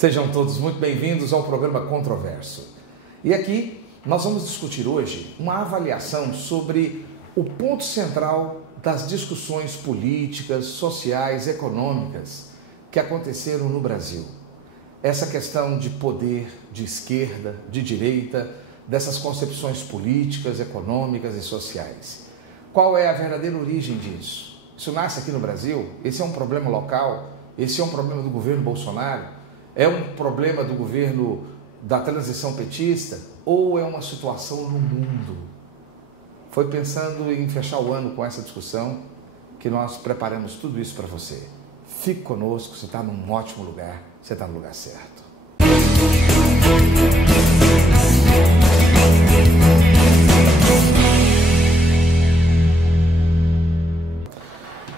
Sejam todos muito bem-vindos ao programa Controverso. E aqui nós vamos discutir hoje uma avaliação sobre o ponto central das discussões políticas, sociais, econômicas que aconteceram no Brasil. Essa questão de poder, de esquerda, de direita, dessas concepções políticas, econômicas e sociais. Qual é a verdadeira origem disso? Isso nasce aqui no Brasil? Esse é um problema local? Esse é um problema do governo Bolsonaro? É um problema do governo da transição petista? Ou é uma situação no mundo? Foi pensando em fechar o ano com essa discussão que nós preparamos tudo isso para você. Fique conosco, você está num ótimo lugar, você está no lugar certo.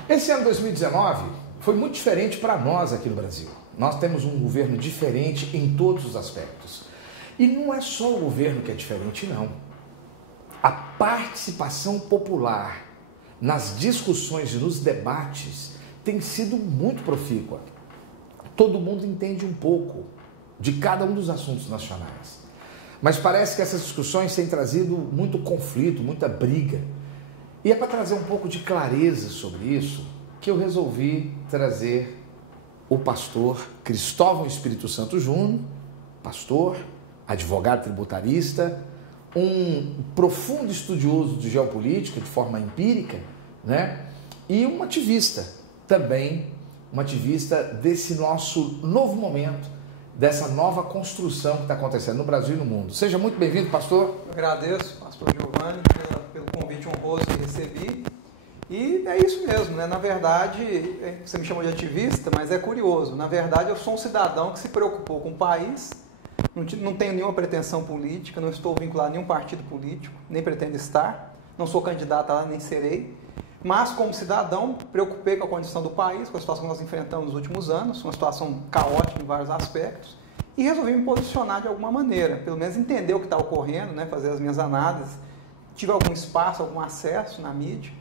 Esse ano 2019 foi muito diferente para nós aqui no Brasil. Nós temos um governo diferente em todos os aspectos. E não é só o governo que é diferente, não. A participação popular nas discussões e nos debates tem sido muito profícua. Todo mundo entende um pouco de cada um dos assuntos nacionais. Mas parece que essas discussões têm trazido muito conflito, muita briga. E é para trazer um pouco de clareza sobre isso que eu resolvi trazer o pastor Cristóvão Espírito Santo Júnior, pastor, advogado tributarista, um profundo estudioso de geopolítica de forma empírica, né? E um ativista também, um ativista desse nosso novo momento, dessa nova construção que está acontecendo no Brasil e no mundo. Seja muito bem-vindo, pastor. Eu agradeço, pastor Giovanni, pelo convite honroso que recebi. E é isso mesmo, né? Na verdade, você me chamou de ativista, mas é curioso. Na verdade, eu sou um cidadão que se preocupou com o país, não tenho nenhuma pretensão política, não estou vinculado a nenhum partido político, nem pretendo estar, não sou candidato lá, nem serei. Mas, como cidadão, preocupei com a condição do país, com a situação que nós enfrentamos nos últimos anos, uma situação caótica em vários aspectos, e resolvi me posicionar de alguma maneira, pelo menos entender o que está ocorrendo, né? Fazer as minhas análises, tive algum espaço, algum acesso na mídia.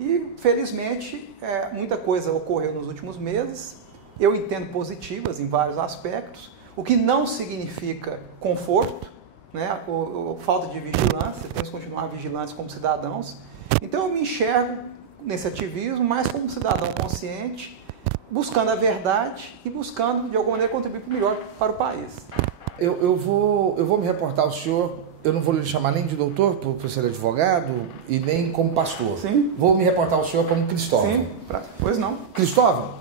E, felizmente, muita coisa ocorreu nos últimos meses, eu entendo positivas em vários aspectos, o que não significa conforto, né? Falta de vigilância, temos que continuar vigilantes como cidadãos. Então, eu me enxergo nesse ativismo, mais como um cidadão consciente, buscando a verdade e buscando, de alguma maneira, contribuir melhor para o país. Eu vou me reportar ao senhor. Eu não vou lhe chamar nem de doutor, por ser advogado, e nem como pastor. Sim. Vou me reportar ao senhor como Cristóvão. Sim, pois não. Cristóvão,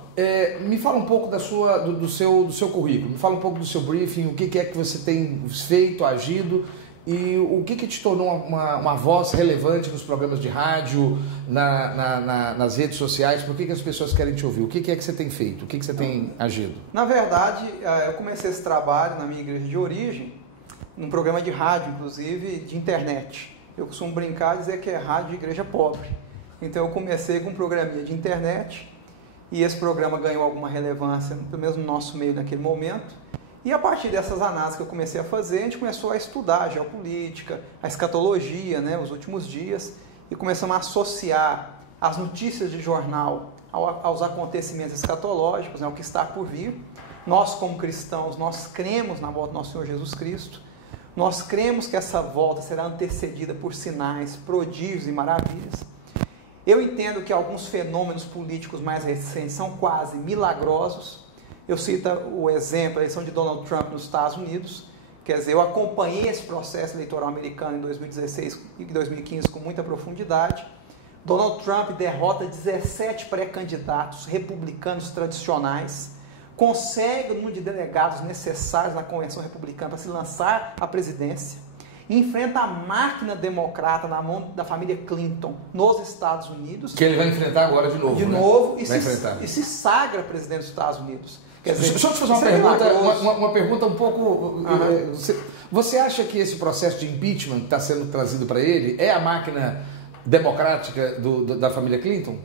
me fala um pouco do seu currículo, me fala um pouco do seu briefing, o que é que você tem feito, agido, e o que te tornou uma voz relevante nos programas de rádio, nas redes sociais, por que as pessoas querem te ouvir? O que é que você tem feito? O que você tem agido? Na verdade, eu comecei esse trabalho na minha igreja de origem, num programa de rádio, inclusive, de internet. Eu costumo brincar e dizer que é rádio de igreja pobre. Então eu comecei com um programinha de internet e esse programa ganhou alguma relevância, pelo menos no nosso meio naquele momento. E a partir dessas análises que eu comecei a fazer, a gente começou a estudar a geopolítica, a escatologia, né, os últimos dias, e começamos a associar as notícias de jornal aos acontecimentos escatológicos, né, o que está por vir. Nós, como cristãos, nós cremos na volta do nosso Senhor Jesus Cristo. Nós cremos que essa volta será antecedida por sinais, prodígios e maravilhas. Eu entendo que alguns fenômenos políticos mais recentes são quase milagrosos. Eu cito o exemplo, a eleição de Donald Trump nos Estados Unidos. Quer dizer, eu acompanhei esse processo eleitoral americano em 2016 e 2015 com muita profundidade. Donald Trump derrota 17 pré-candidatos republicanos tradicionais, consegue o número de delegados necessários na convenção republicana para se lançar à presidência, enfrenta a máquina democrata na mão da família Clinton nos Estados Unidos. Que ele vai enfrentar agora de novo. De novo, e se sagra presidente dos Estados Unidos. Quer dizer, deixa eu te fazer uma pergunta um pouco... Você acha que esse processo de impeachment que está sendo trazido para ele é a máquina democrática da família Clinton?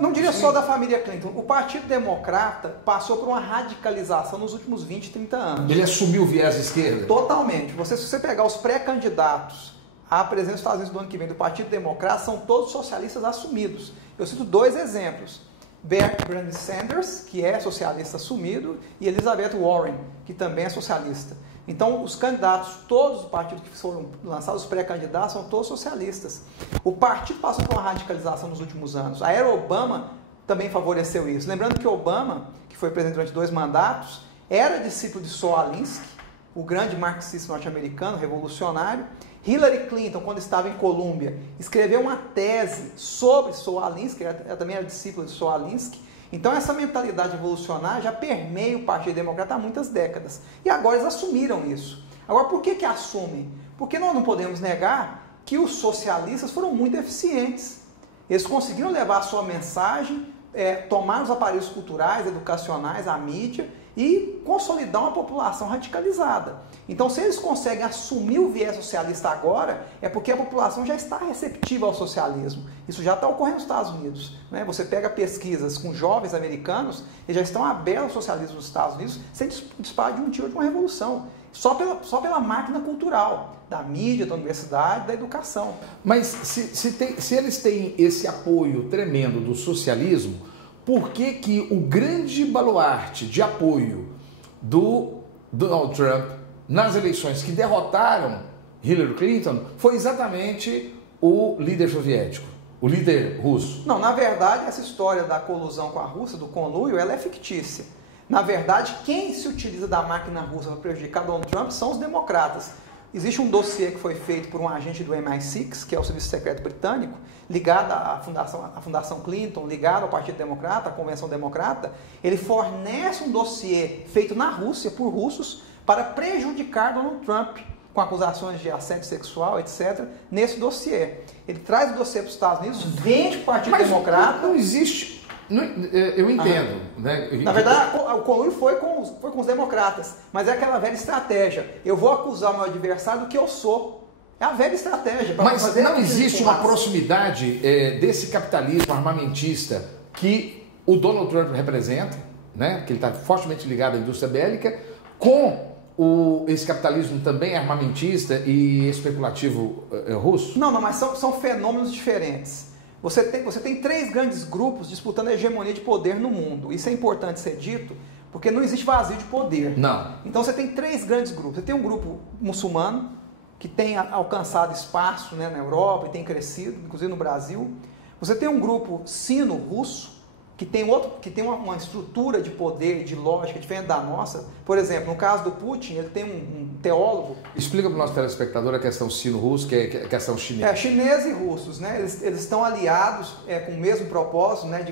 Não diria só da família Clinton. O Partido Democrata passou por uma radicalização nos últimos 20, 30 anos. Ele assumiu o viés de esquerda? Totalmente. Se você pegar os pré-candidatos à presidência dos Estados Unidos do ano que vem do Partido Democrata, são todos socialistas assumidos. Eu cito dois exemplos. Bernie Sanders, que é socialista assumido, e Elizabeth Warren, que também é socialista. Então, os candidatos, todos os partidos que foram lançados, os pré-candidatos, são todos socialistas. O partido passou por uma radicalização nos últimos anos. A era Obama também favoreceu isso. Lembrando que Obama, que foi presidente durante 2 mandatos, era discípulo de Saul Alinsky, o grande marxista norte-americano, revolucionário. Hillary Clinton, quando estava em Colômbia, escreveu uma tese sobre Saul Alinsky, ela também era discípula de Saul Alinsky. Então essa mentalidade revolucionária já permeia o Partido Democrata há muitas décadas. E agora eles assumiram isso. Agora, por que assumem? Porque nós não podemos negar que os socialistas foram muito eficientes. Eles conseguiram levar a sua mensagem, tomar os aparelhos culturais, educacionais, a mídia, e consolidar uma população radicalizada. Então, se eles conseguem assumir o viés socialista agora, é porque a população já está receptiva ao socialismo. Isso já está ocorrendo nos Estados Unidos, né? Você pega pesquisas com jovens americanos, eles já estão abertos ao socialismo nos Estados Unidos, sem disparo de um tiro de uma revolução. Só pela máquina cultural, da mídia, da universidade, da educação. Mas se eles têm esse apoio tremendo do socialismo, por que o grande baluarte de apoio do Donald Trump nas eleições que derrotaram Hillary Clinton foi exatamente o líder soviético, o líder russo? Não, na verdade, essa história da colusão com a Rússia, do conluio, ela é fictícia. Na verdade, quem se utiliza da máquina russa para prejudicar Donald Trump são os democratas. Existe um dossiê que foi feito por um agente do MI6, que é o Serviço Secreto Britânico, ligado à Fundação Clinton, ligado ao Partido Democrata, à Convenção Democrata. Ele fornece um dossiê feito na Rússia, por russos, para prejudicar Donald Trump, com acusações de assédio sexual, etc., nesse dossiê. Ele traz o dossiê para os Estados Unidos, vende para o Partido Democrata. Não existe... eu entendo. Né? Na verdade, o conluio foi com os democratas, mas é aquela velha estratégia. Eu vou acusar o meu adversário do que eu sou. É a velha estratégia. Mas não existe uma proximidade desse capitalismo armamentista que o Donald Trump representa, né? Que ele está fortemente ligado à indústria bélica, com esse capitalismo também armamentista e especulativo russo? Não, mas são fenômenos diferentes. Você tem 3 grandes grupos disputando a hegemonia de poder no mundo. Isso é importante ser dito, porque não existe vazio de poder. Não. Então você tem 3 grandes grupos. Você tem um grupo muçulmano, que tem alcançado espaço, né, na Europa e tem crescido, inclusive no Brasil. Você tem um grupo sino-russo, que tem uma estrutura de poder, de lógica diferente da nossa. Por exemplo, no caso do Putin, ele tem um teólogo... Explica para o nosso telespectador a questão sino-russo, que é a questão chinesa. Chineses e russos, né? Eles estão aliados com o mesmo propósito, né?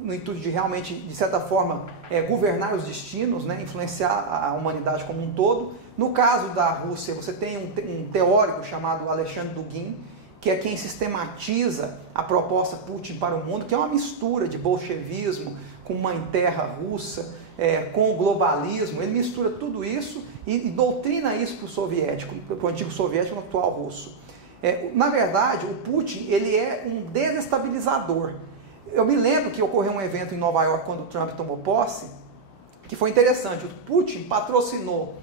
No intuito de realmente, de certa forma, governar os destinos, né? Influenciar a humanidade como um todo. No caso da Rússia, você tem um teórico chamado Alexandre Dugin, que é quem sistematiza a proposta Putin para o mundo, que é uma mistura de bolchevismo com mãe terra russa, com o globalismo. Ele mistura tudo isso e doutrina isso para o soviético, para o antigo soviético e o atual russo. Na verdade, o Putin ele é um desestabilizador. Eu me lembro que ocorreu um evento em Nova York quando o Trump tomou posse, que foi interessante. O Putin patrocinou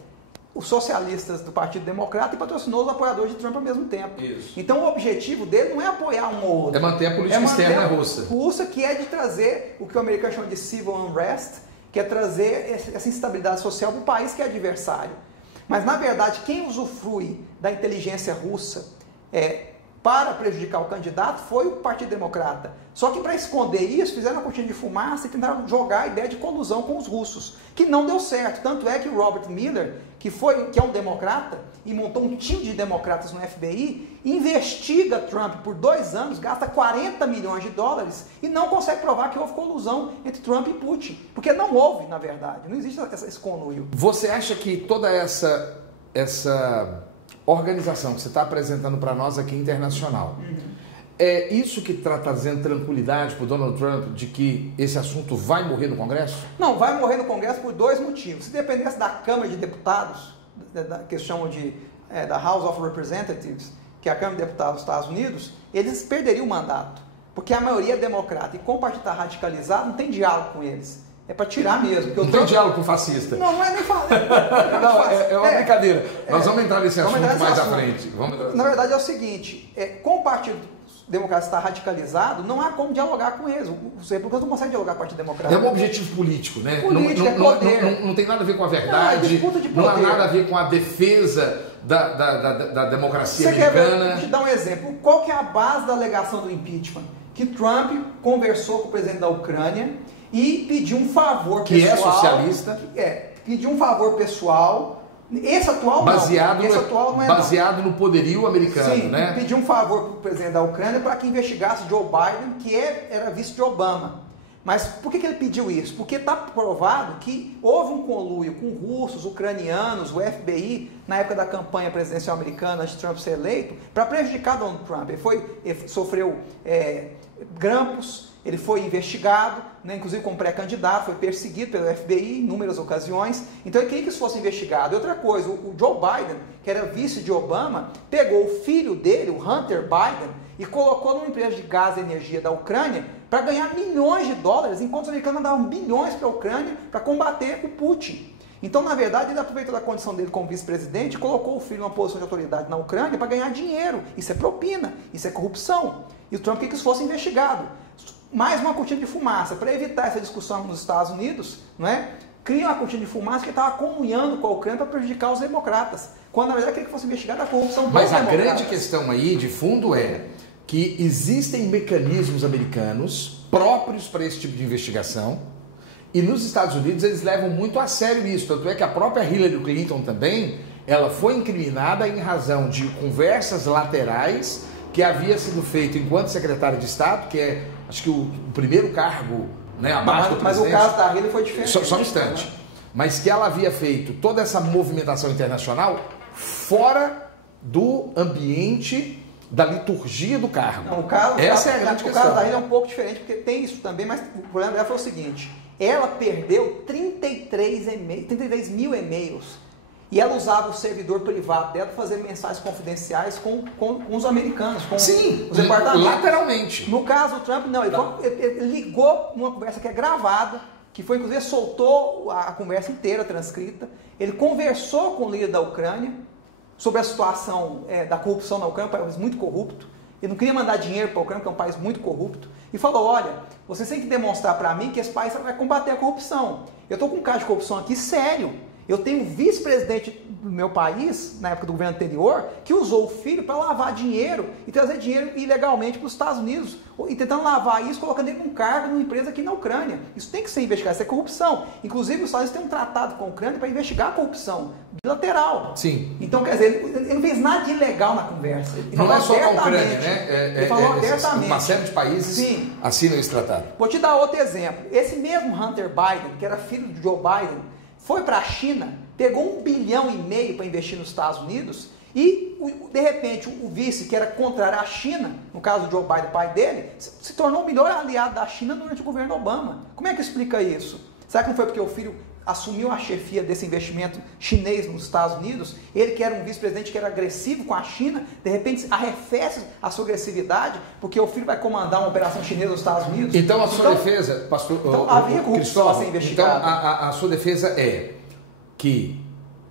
os socialistas do Partido Democrata e patrocinou os apoiadores de Trump ao mesmo tempo. Isso. Então o objetivo dele não é apoiar um ou outro. É manter a política externa russa. Que é de trazer o que o americano chama de civil unrest, que é trazer essa instabilidade social para um país que é adversário. Mas na verdade quem usufrui da inteligência russa para prejudicar o candidato foi o Partido Democrata. Só que para esconder isso, fizeram uma cortina de fumaça e tentaram jogar a ideia de colusão com os russos, que não deu certo. Tanto é que o Robert Mueller, que é um democrata, e montou um time de democratas no FBI, investiga Trump por 2 anos, gasta 40 milhões de dólares e não consegue provar que houve colusão entre Trump e Putin. Porque não houve, na verdade. Não existe esse conluio. Você acha que toda essa organização que você está apresentando para nós aqui internacional, é isso que está trazendo tranquilidade para o Donald Trump de que esse assunto vai morrer no Congresso? Não, vai morrer no Congresso por 2 motivos. Se dependesse da Câmara de Deputados, que eles chamam da House of Representatives, que é a Câmara de Deputados dos Estados Unidos, eles perderiam o mandato. Porque a maioria é democrata e como o partido está radicalizado, não tem diálogo com eles. É para tirar mesmo. Não tem diálogo com fascista. Não é nem falar. Não, é uma brincadeira. Nós vamos entrar nesse assunto mais à frente. Na verdade é o seguinte, com o partido democrata está radicalizado, não há como dialogar com eles. Os republicanos não conseguem dialogar com o Partido Democrata. É um objetivo político, né? Político, não tem nada a ver com a verdade, não há nada a ver com a defesa da democracia americana. Vou te dar um exemplo. Qual que é a base da alegação do impeachment? Que Trump conversou com o presidente da Ucrânia e pediu um favor pessoal. Que é socialista. Pediu um favor pessoal. Esse atual não é baseado no poderio americano, sim, né? Pediu um favor para o presidente da Ucrânia para que investigasse Joe Biden, que era vice de Obama. Mas por que ele pediu isso? Porque está provado que houve um conluio com russos, ucranianos, o FBI, na época da campanha presidencial americana, antes de Trump ser eleito, para prejudicar Donald Trump. Ele sofreu grampos, ele foi investigado, né, inclusive como pré-candidato, foi perseguido pelo FBI em inúmeras ocasiões. Então ele queria que isso fosse investigado. E outra coisa, o Joe Biden, que era vice de Obama, pegou o filho dele, o Hunter Biden, e colocou numa empresa de gás e energia da Ucrânia para ganhar milhões de dólares, enquanto os americanos davam bilhões para a Ucrânia para combater o Putin. Então, na verdade, ele aproveitou da condição dele como vice-presidente e colocou o filho numa posição de autoridade na Ucrânia para ganhar dinheiro. Isso é propina, isso é corrupção. E o Trump queria que isso fosse investigado. Mais uma cortina de fumaça. Para evitar essa discussão nos Estados Unidos, não é? Cria uma cortina de fumaça que estava comunhando com a Ucrânia para prejudicar os democratas. Quando, na verdade, queria que fosse investigada a corrupção dos democratas. Mas a grande questão aí, de fundo, é que existem mecanismos americanos próprios para esse tipo de investigação e nos Estados Unidos eles levam muito a sério isso, tanto é que a própria Hillary Clinton também, ela foi incriminada em razão de conversas laterais que havia sido feito enquanto secretária de Estado, que é, acho que o primeiro cargo, né, abaixo do presidente. Mas o caso da Hillary foi diferente. Só um instante. Mas que ela havia feito toda essa movimentação internacional fora do ambiente da liturgia do cargo. Não, essa é a grande questão. O caso da Hillary é um pouco diferente, porque tem isso também, mas o problema dela foi o seguinte, ela perdeu 33 mil e-mails e ela usava o servidor privado dela para fazer mensagens confidenciais com os americanos, com os departamentos. Lateralmente. No caso do Trump, não, ele ligou numa conversa que é gravada, que foi, inclusive, soltou a conversa inteira transcrita, ele conversou com o líder da Ucrânia sobre a situação da corrupção na Ucrânia, um país muito corrupto. Ele não queria mandar dinheiro para a Ucrânia, que é um país muito corrupto. E falou, olha, vocês têm que demonstrar para mim que esse país vai combater a corrupção. Eu estou com um caso de corrupção aqui sério. Eu tenho um vice-presidente do meu país, na época do governo anterior, que usou o filho para lavar dinheiro e trazer dinheiro ilegalmente para os Estados Unidos. E tentando lavar isso, colocando ele num cargo numa empresa aqui na Ucrânia. Isso tem que ser investigado, isso é corrupção. Inclusive, os Estados Unidos têm um tratado com a Ucrânia para investigar a corrupção bilateral. Sim. Então, quer dizer, ele não fez nada de ilegal na conversa. Ele não é só a Ucrânia, né? Ele falou abertamente. Uma série de países assinam esse tratado. Vou te dar outro exemplo. Esse mesmo Hunter Biden, que era filho de Joe Biden, foi para a China, pegou 1,5 bilhão para investir nos Estados Unidos e, de repente, o vice, que era contrário à China, no caso do Joe Biden, pai dele, se tornou o melhor aliado da China durante o governo Obama. Como é que explica isso? Será que não foi porque o filho assumiu a chefia desse investimento chinês nos Estados Unidos? Ele, que era um vice-presidente que era agressivo com a China, de repente arrefece a sua agressividade porque o filho vai comandar uma operação chinesa nos Estados Unidos? Então, a sua defesa, pastor, havia corrupção a ser investigada. Então, a sua defesa é que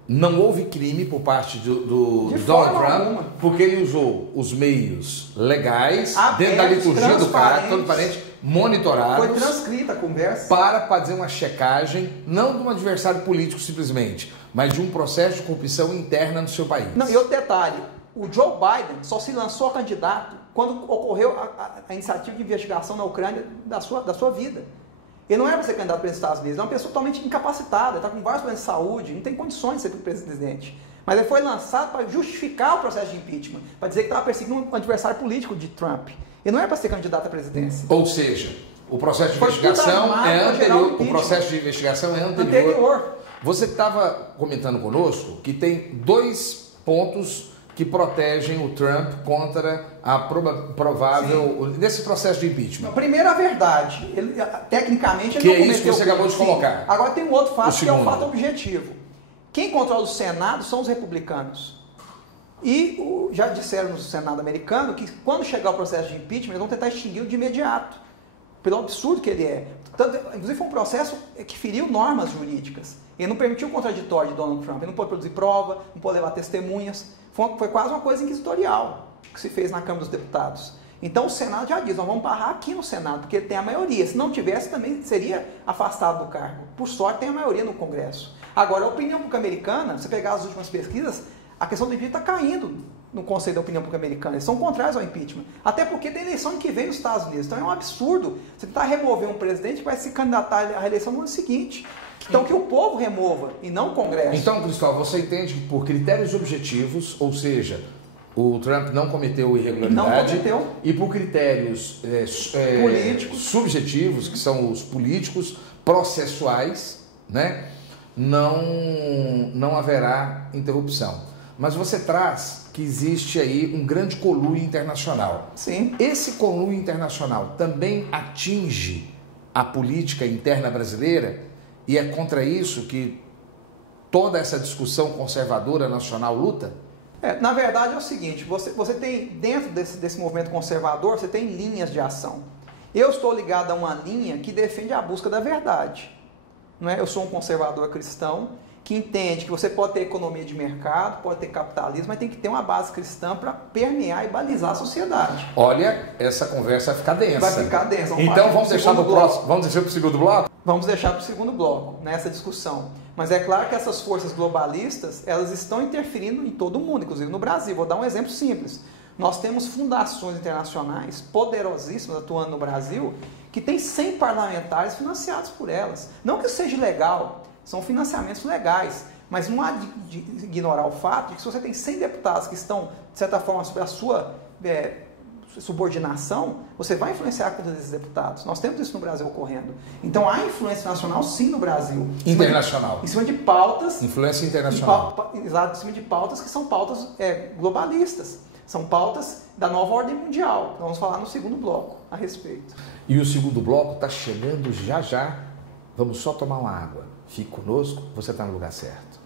não houve crime por parte do Donald Trump, porque ele usou os meios legais, dentro da liturgia do cargo, transparente, monitorados. Foi transcrita a conversa. Para fazer uma checagem, não de um adversário político simplesmente, mas de um processo de corrupção interna no seu país. Não, e outro detalhe, o Joe Biden só se lançou candidato quando ocorreu a iniciativa de investigação na Ucrânia da sua vida. Ele não era para ser candidato para os Estados Unidos, ele é uma pessoa totalmente incapacitada, está com vários problemas de saúde, não tem condições de ser presidente. Mas ele foi lançado para justificar o processo de impeachment, para dizer que estava perseguindo um adversário político de Trump. Ele não era para ser candidato à presidência. Ou seja, o processo de investigação é anterior. O processo de investigação é anterior. Você estava comentando conosco que tem 2 pontos que protegem o Trump contra a provável desse processo de impeachment. Primeiro, a verdade. Ele, tecnicamente, ele que não é isso que você acabou de colocar. Agora tem um outro fato que é um fato objetivo. Quem controla o Senado são os republicanos. E já disseram no Senado americano que quando chegar o processo de impeachment, eles vão tentar extingui-lo de imediato, pelo absurdo que ele é. Tanto, inclusive foi um processo que feriu normas jurídicas. Ele não permitiu o contraditório de Donald Trump. Ele não pôde produzir prova, não pôde levar testemunhas. Foi quase uma coisa inquisitorial que se fez na Câmara dos Deputados. Então o Senado já diz, nós vamos barrar aqui no Senado, porque ele tem a maioria. Se não tivesse, também seria afastado do cargo. Por sorte, tem a maioria no Congresso. Agora, a opinião pública americana, se pegar as últimas pesquisas, a questão do impeachment está caindo no Conselho da Opinião Pública Americana. Eles são contrários ao impeachment. Até porque tem eleição que vem nos Estados Unidos. Então é um absurdo você tentar remover um presidente que vai se candidatar à reeleição no ano seguinte. Então que o povo remova e não o Congresso. Então, Cristóvão, você entende que por critérios objetivos, ou seja, o Trump não cometeu irregularidade, não cometeu. E por critérios políticos, subjetivos, que são os políticos processuais, né, não haverá interrupção. Mas você traz que existe aí um grande conluio internacional. Sim. Esse conluio internacional também atinge a política interna brasileira e é contra isso que toda essa discussão conservadora nacional luta? Na verdade é o seguinte, você tem, dentro desse movimento conservador, você tem linhas de ação. Eu estou ligado a uma linha que defende a busca da verdade. Não é? Eu sou um conservador cristão que entende que você pode ter economia de mercado, pode ter capitalismo, mas tem que ter uma base cristã para permear e balizar a sociedade. Olha, essa conversa vai ficar densa. Vai ficar densa. Então vamos deixar para o próximo, vamos deixar para o segundo bloco? Vamos deixar para o segundo bloco, nessa discussão. Mas é claro que essas forças globalistas, elas estão interferindo em todo o mundo, inclusive no Brasil. Vou dar um exemplo simples. Nós temos fundações internacionais poderosíssimas atuando no Brasil, que tem 100 parlamentares financiados por elas. Não que isso seja ilegal, são financiamentos legais, mas não há de ignorar o fato de que se você tem 100 deputados que estão, de certa forma, sob a sua subordinação, você vai influenciar a conta desses deputados. Nós temos isso no Brasil ocorrendo. Então há influência nacional sim no Brasil. Internacional. Em cima de pautas. Influência internacional. Exato, em cima de pautas que são pautas globalistas. São pautas da nova ordem mundial. Vamos falar no segundo bloco a respeito. E o segundo bloco está chegando já já. Vamos só tomar uma água. Fique conosco, você está no lugar certo.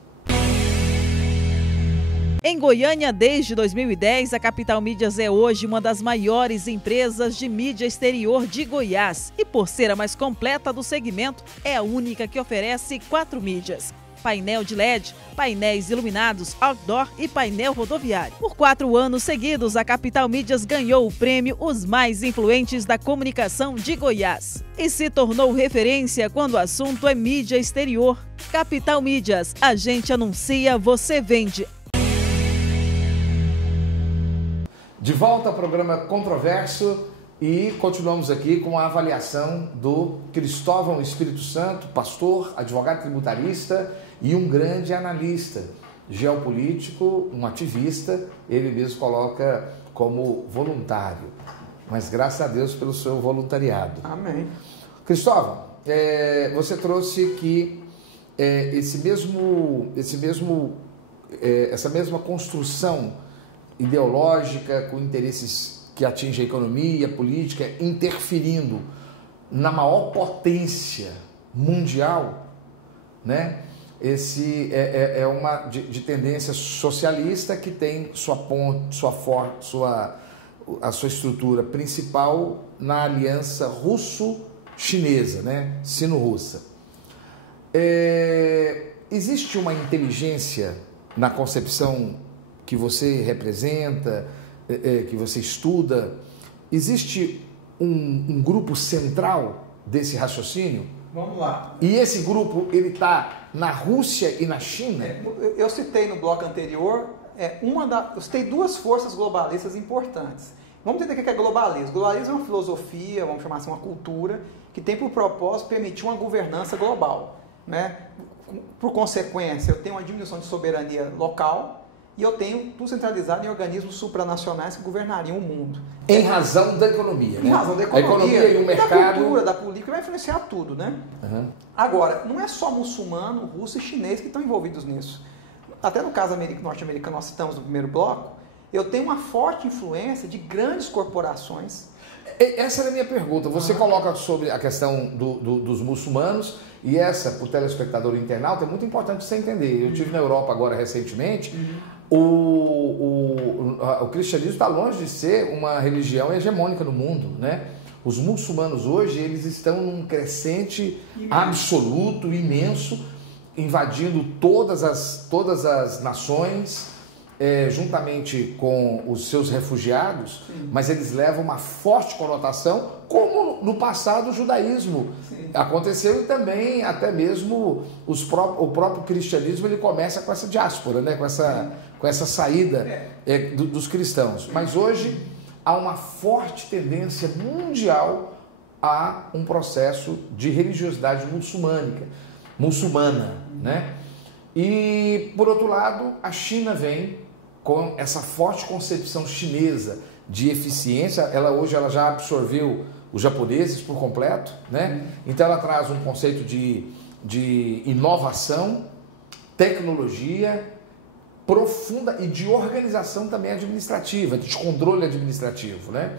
Em Goiânia, desde 2010, a Capital Mídias é hoje uma das maiores empresas de mídia exterior de Goiás. E por ser a mais completa do segmento, é a única que oferece 4 mídias: painel de LED, painéis iluminados, outdoor e painel rodoviário. Por 4 anos seguidos, a Capital Mídias ganhou o prêmio Os Mais Influentes da Comunicação de Goiás e se tornou referência quando o assunto é mídia exterior. Capital Mídias, a gente anuncia, você vende. De volta ao programa Controverso e continuamos aqui com a avaliação do Cristóvão Espírito Santo, pastor, advogado tributarista e um grande analista geopolítico, um ativista, ele mesmo coloca como voluntário, mas graças a Deus pelo seu voluntariado. Amém. Cristóvão, você trouxe que essa mesma construção ideológica com interesses que atingem a economia, a política, interferindo na maior potência mundial, né? Esse é uma de tendência socialista que tem a sua estrutura principal na aliança russo-chinesa, né? Sino-russa. Existe uma inteligência na concepção que você representa, que você estuda? Existe um grupo central desse raciocínio? Vamos lá. E esse grupo, ele está na Rússia e na China? Eu citei no bloco anterior, eu citei 2 forças globalistas importantes. Vamos entender o que é globalismo. Globalismo é uma filosofia, vamos chamar assim, uma cultura, que tem por propósito permitir uma governança global, né? Por consequência, eu tenho uma diminuição de soberania local, e eu tenho tudo centralizado em organismos supranacionais que governariam o mundo. Em razão da economia, né? Em razão da economia, a economia e o mercado. Da cultura, da política, vai influenciar tudo, né? Uhum. Agora, não é só muçulmano, russo e chinês que estão envolvidos nisso. Até no caso norte-americano, nós citamos no primeiro bloco, eu tenho uma forte influência de grandes corporações. Essa era a minha pergunta. Você coloca sobre a questão dos muçulmanos, e essa, para o telespectador internauta, é muito importante você entender. Eu estive na Europa agora recentemente. O cristianismo está longe de ser uma religião hegemônica no mundo, né? Os muçulmanos hoje, eles estão num crescente absoluto, imenso, invadindo todas as nações, juntamente com os seus refugiados, mas eles levam uma forte conotação, como no passado o judaísmo aconteceu, e também até mesmo o próprio cristianismo, ele começa com essa diáspora, né? com essa saída dos cristãos. Mas hoje há uma forte tendência mundial a um processo de religiosidade muçulmana, né? E, por outro lado, a China vem com essa forte concepção chinesa de eficiência. Hoje ela já absorveu os japoneses por completo, né? Então ela traz um conceito de inovação, tecnologia profunda e de organização também administrativa, de controle administrativo, né?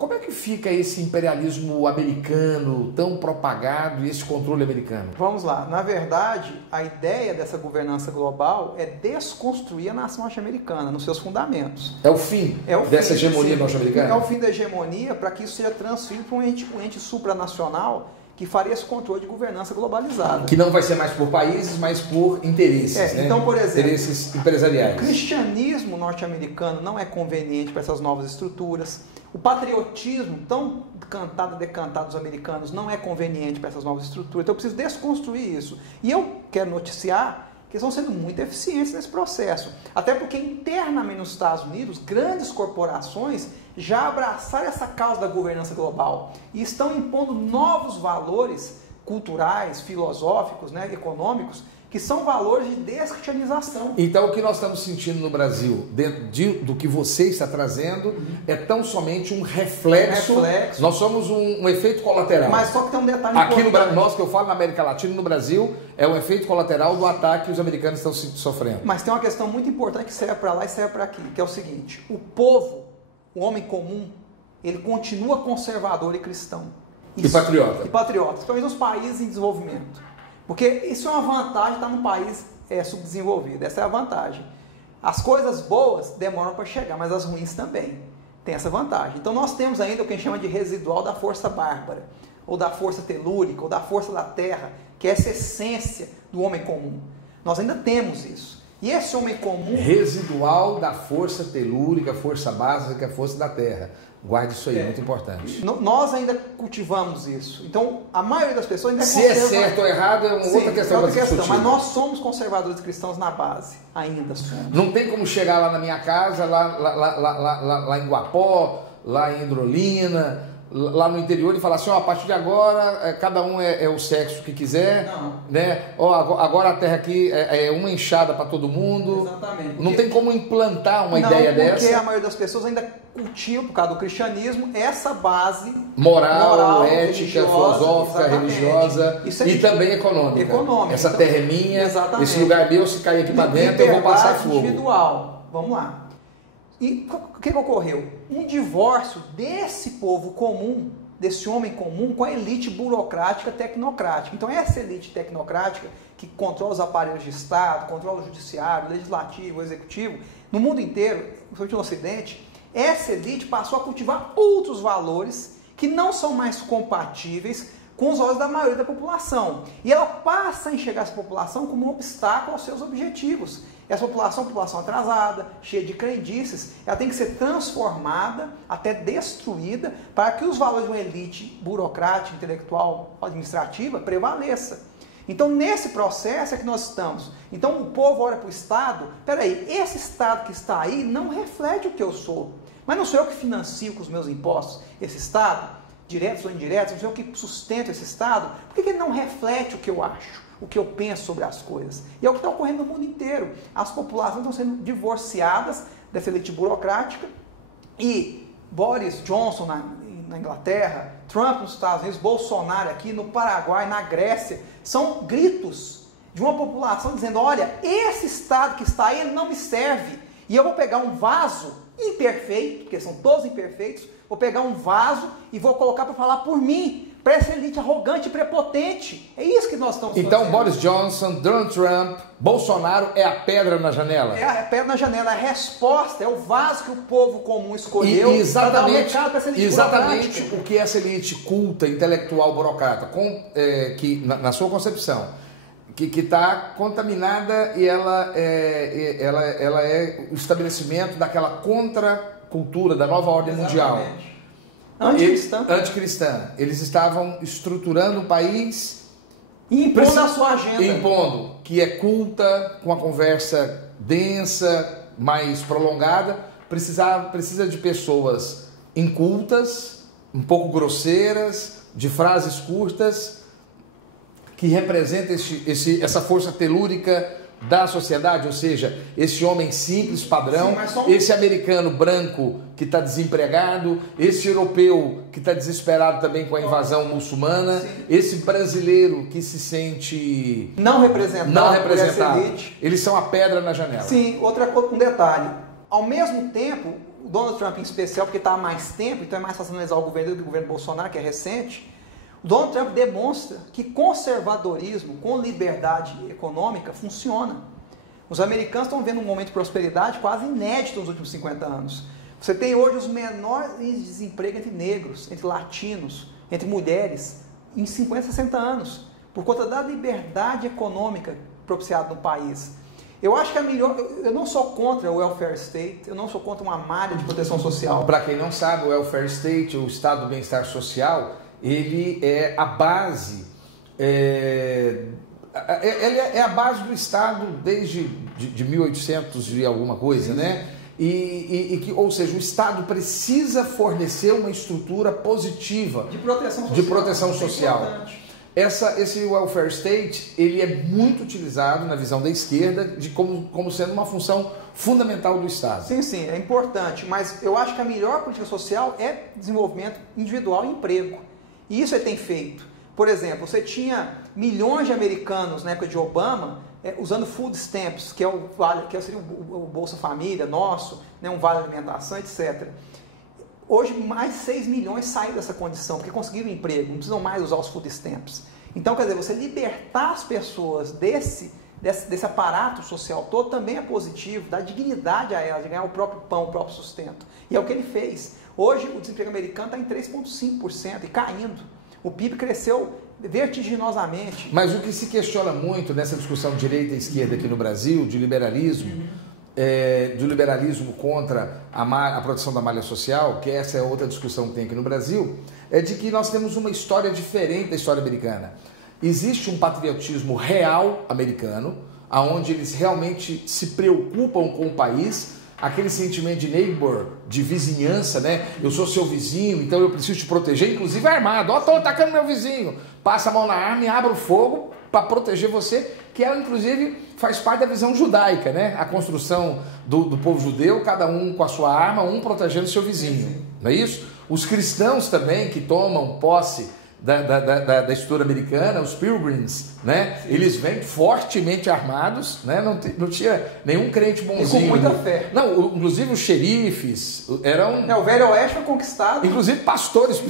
Como é que fica esse imperialismo americano tão propagado e esse controle americano? Vamos lá. Na verdade, a ideia dessa governança global é desconstruir a nação norte-americana nos seus fundamentos. É o fim dessa hegemonia norte-americana? É o fim da hegemonia, para que isso seja transferido para um ente supranacional que faria esse controle de governança globalizada. Que não vai ser mais por países, mas por interesses, né? Então, por exemplo, interesses empresariais. O cristianismo norte-americano não é conveniente para essas novas estruturas. O patriotismo tão cantado e decantado dos americanos não é conveniente para essas novas estruturas. Então eu preciso desconstruir isso. E eu quero noticiar que eles estão sendo muito eficientes nesse processo. Até porque internamente nos Estados Unidos, grandes corporações já abraçaram essa causa da governança global e estão impondo novos valores culturais, filosóficos, né, econômicos, que são valores de descristianização. Então o que nós estamos sentindo no Brasil, do que você está trazendo, é tão somente um reflexo. Nós somos um efeito colateral. Mas só que tem um detalhe aqui importante. Nós que eu falo na América Latina, no Brasil, é um efeito colateral do ataque que os americanos estão sofrendo. Mas tem uma questão muito importante que serve para lá e serve para aqui, que é o seguinte: o povo, o homem comum, ele continua conservador e cristão. E patriota. E patriota, principalmente nos países em desenvolvimento. Porque isso é uma vantagem estar num país subdesenvolvido. Essa é a vantagem. As coisas boas demoram para chegar, mas as ruins também. Tem essa vantagem. Então nós temos ainda o que a gente chama de residual da força bárbara, ou da força telúrica, ou da força da terra, que é essa essência do homem comum. Nós ainda temos isso. E esse homem comum... Residual da força telúrica, força básica, força da terra. Guarde isso aí, muito importante. Nós ainda cultivamos isso. Então, a maioria das pessoas ainda Se é certo ou errado é uma outra questão para discutir. Mas nós somos conservadores cristãos na base. Ainda somos. Não tem como chegar lá na minha casa, lá em Guapó, lá em Hidrolina, lá no interior, e falar assim, a partir de agora, cada um é o sexo que quiser. Não. Né? Agora a terra aqui é uma enxada para todo mundo. Exatamente. Não tem como implantar uma ideia dessa. Porque a maioria das pessoas ainda cultiva, por causa do cristianismo, essa base moral ética, filosófica, religiosa e também econômica. Essa terra é minha, esse lugar é meu, se cair aqui para dentro eu vou passar fogo. Individual. Vamos lá. E o que ocorreu? Um divórcio desse povo comum, desse homem comum, com a elite burocrática tecnocrática. Então essa elite tecnocrática que controla os aparelhos de Estado, controla o judiciário, o legislativo, o executivo, no mundo inteiro, principalmente no Ocidente, essa elite passou a cultivar outros valores que não são mais compatíveis com os olhos da maioria da população. E ela passa a enxergar essa população como um obstáculo aos seus objetivos. Essa população é uma população atrasada, cheia de crendices, ela tem que ser transformada, até destruída, para que os valores de uma elite burocrática, intelectual, administrativa prevaleça. Então, nesse processo é que nós estamos. Então, o povo olha para o Estado, peraí, esse Estado que está aí não reflete o que eu sou. Mas não sou eu que financio com os meus impostos esse Estado, diretos ou indiretos, não sou eu que sustento esse Estado. Por que ele não reflete o que eu acho, o que eu penso sobre as coisas? E é o que está ocorrendo no mundo inteiro. As populações estão sendo divorciadas dessa elite burocrática e Boris Johnson na Inglaterra, Trump nos Estados Unidos, Bolsonaro aqui, no Paraguai, na Grécia, são gritos de uma população dizendo, olha, esse Estado que está aí, ele não me serve, e eu vou pegar um vaso imperfeito, porque são todos imperfeitos, vou pegar um vaso e vou colocar para falar por mim, para essa elite arrogante e prepotente. É isso que nós estamos fazendo. Então, Boris Johnson, Donald Trump, Bolsonaro é a pedra na janela? É a pedra na janela, é a resposta, é o vaso que o povo comum escolheu para dar um recado para essa elite exatamente o que essa elite culta, intelectual, burocrata, que na sua concepção, que está contaminada e ela é o estabelecimento daquela contracultura da nova ordem mundial. Anticristã. Eles estavam estruturando o país e impondo a sua agenda. Impondo, que é culta, com uma conversa densa, mais prolongada. Precisa de pessoas incultas, um pouco grosseiras, de frases curtas, que representa essa força telúrica da sociedade, ou seja, esse homem simples, padrão, esse americano branco que está desempregado, esse europeu que está desesperado também com a invasão muçulmana, esse brasileiro que se sente não representado. Eles são a pedra na janela. Sim, um detalhe. Ao mesmo tempo, o Donald Trump em especial, porque está há mais tempo, então é mais fácil analisar o governo do que o governo Bolsonaro, que é recente. O Donald Trump demonstra que conservadorismo com liberdade econômica funciona. Os americanos estão vendo um momento de prosperidade quase inédito nos últimos 50 anos. Você tem hoje os menores índices de desemprego entre negros, entre latinos, entre mulheres, em 50, 60 anos, por conta da liberdade econômica propiciada no país. Eu acho que é melhor. Eu não sou contra o welfare state, eu não sou contra uma malha de proteção social. Para quem não sabe, o welfare state, o estado do bem-estar social, ele é a base, ele é a base do Estado desde de 1800 e alguma coisa, né? Ou seja, o Estado precisa fornecer uma estrutura positiva de proteção social. Esse welfare state, ele é muito utilizado na visão da esquerda como sendo uma função fundamental do Estado. Sim, é importante, mas eu acho que a melhor política social é desenvolvimento individual e emprego. E isso ele tem feito. Por exemplo, você tinha milhões de americanos na época de Obama usando food stamps, que seria o Bolsa Família nosso, né, um vale alimentação, etc. Hoje, mais de 6 milhões saíram dessa condição, porque conseguiram emprego, não precisam mais usar os food stamps. Então, quer dizer, você libertar as pessoas desse aparato social todo também é positivo, dá dignidade a elas, de ganhar o próprio pão, o próprio sustento. E é o que ele fez. Hoje, o desemprego americano está em 3,5% e caindo. O PIB cresceu vertiginosamente. Mas o que se questiona muito nessa discussão direita e esquerda aqui no Brasil, de liberalismo, do liberalismo contra a produção da malha social, que essa é outra discussão que tem aqui no Brasil, é de que nós temos uma história diferente da história americana. Existe um patriotismo real americano, onde eles realmente se preocupam com o país, aquele sentimento de neighbor, de vizinhança, né? Eu sou seu vizinho, então eu preciso te proteger, inclusive armado. Ó, tô atacando meu vizinho. Passa a mão na arma e abre o fogo para proteger você, que ela, inclusive, faz parte da visão judaica, né? A construção do povo judeu, cada um com a sua arma, um protegendo seu vizinho. Não é isso? Os cristãos também, que tomam posse da estrutura americana, os Pilgrims, né? Eles vêm fortemente armados, né? Não tinha nenhum crente bonzinho. E com muita fé. Não, inclusive os xerifes eram... o Velho Oeste foi conquistado. Inclusive pastores,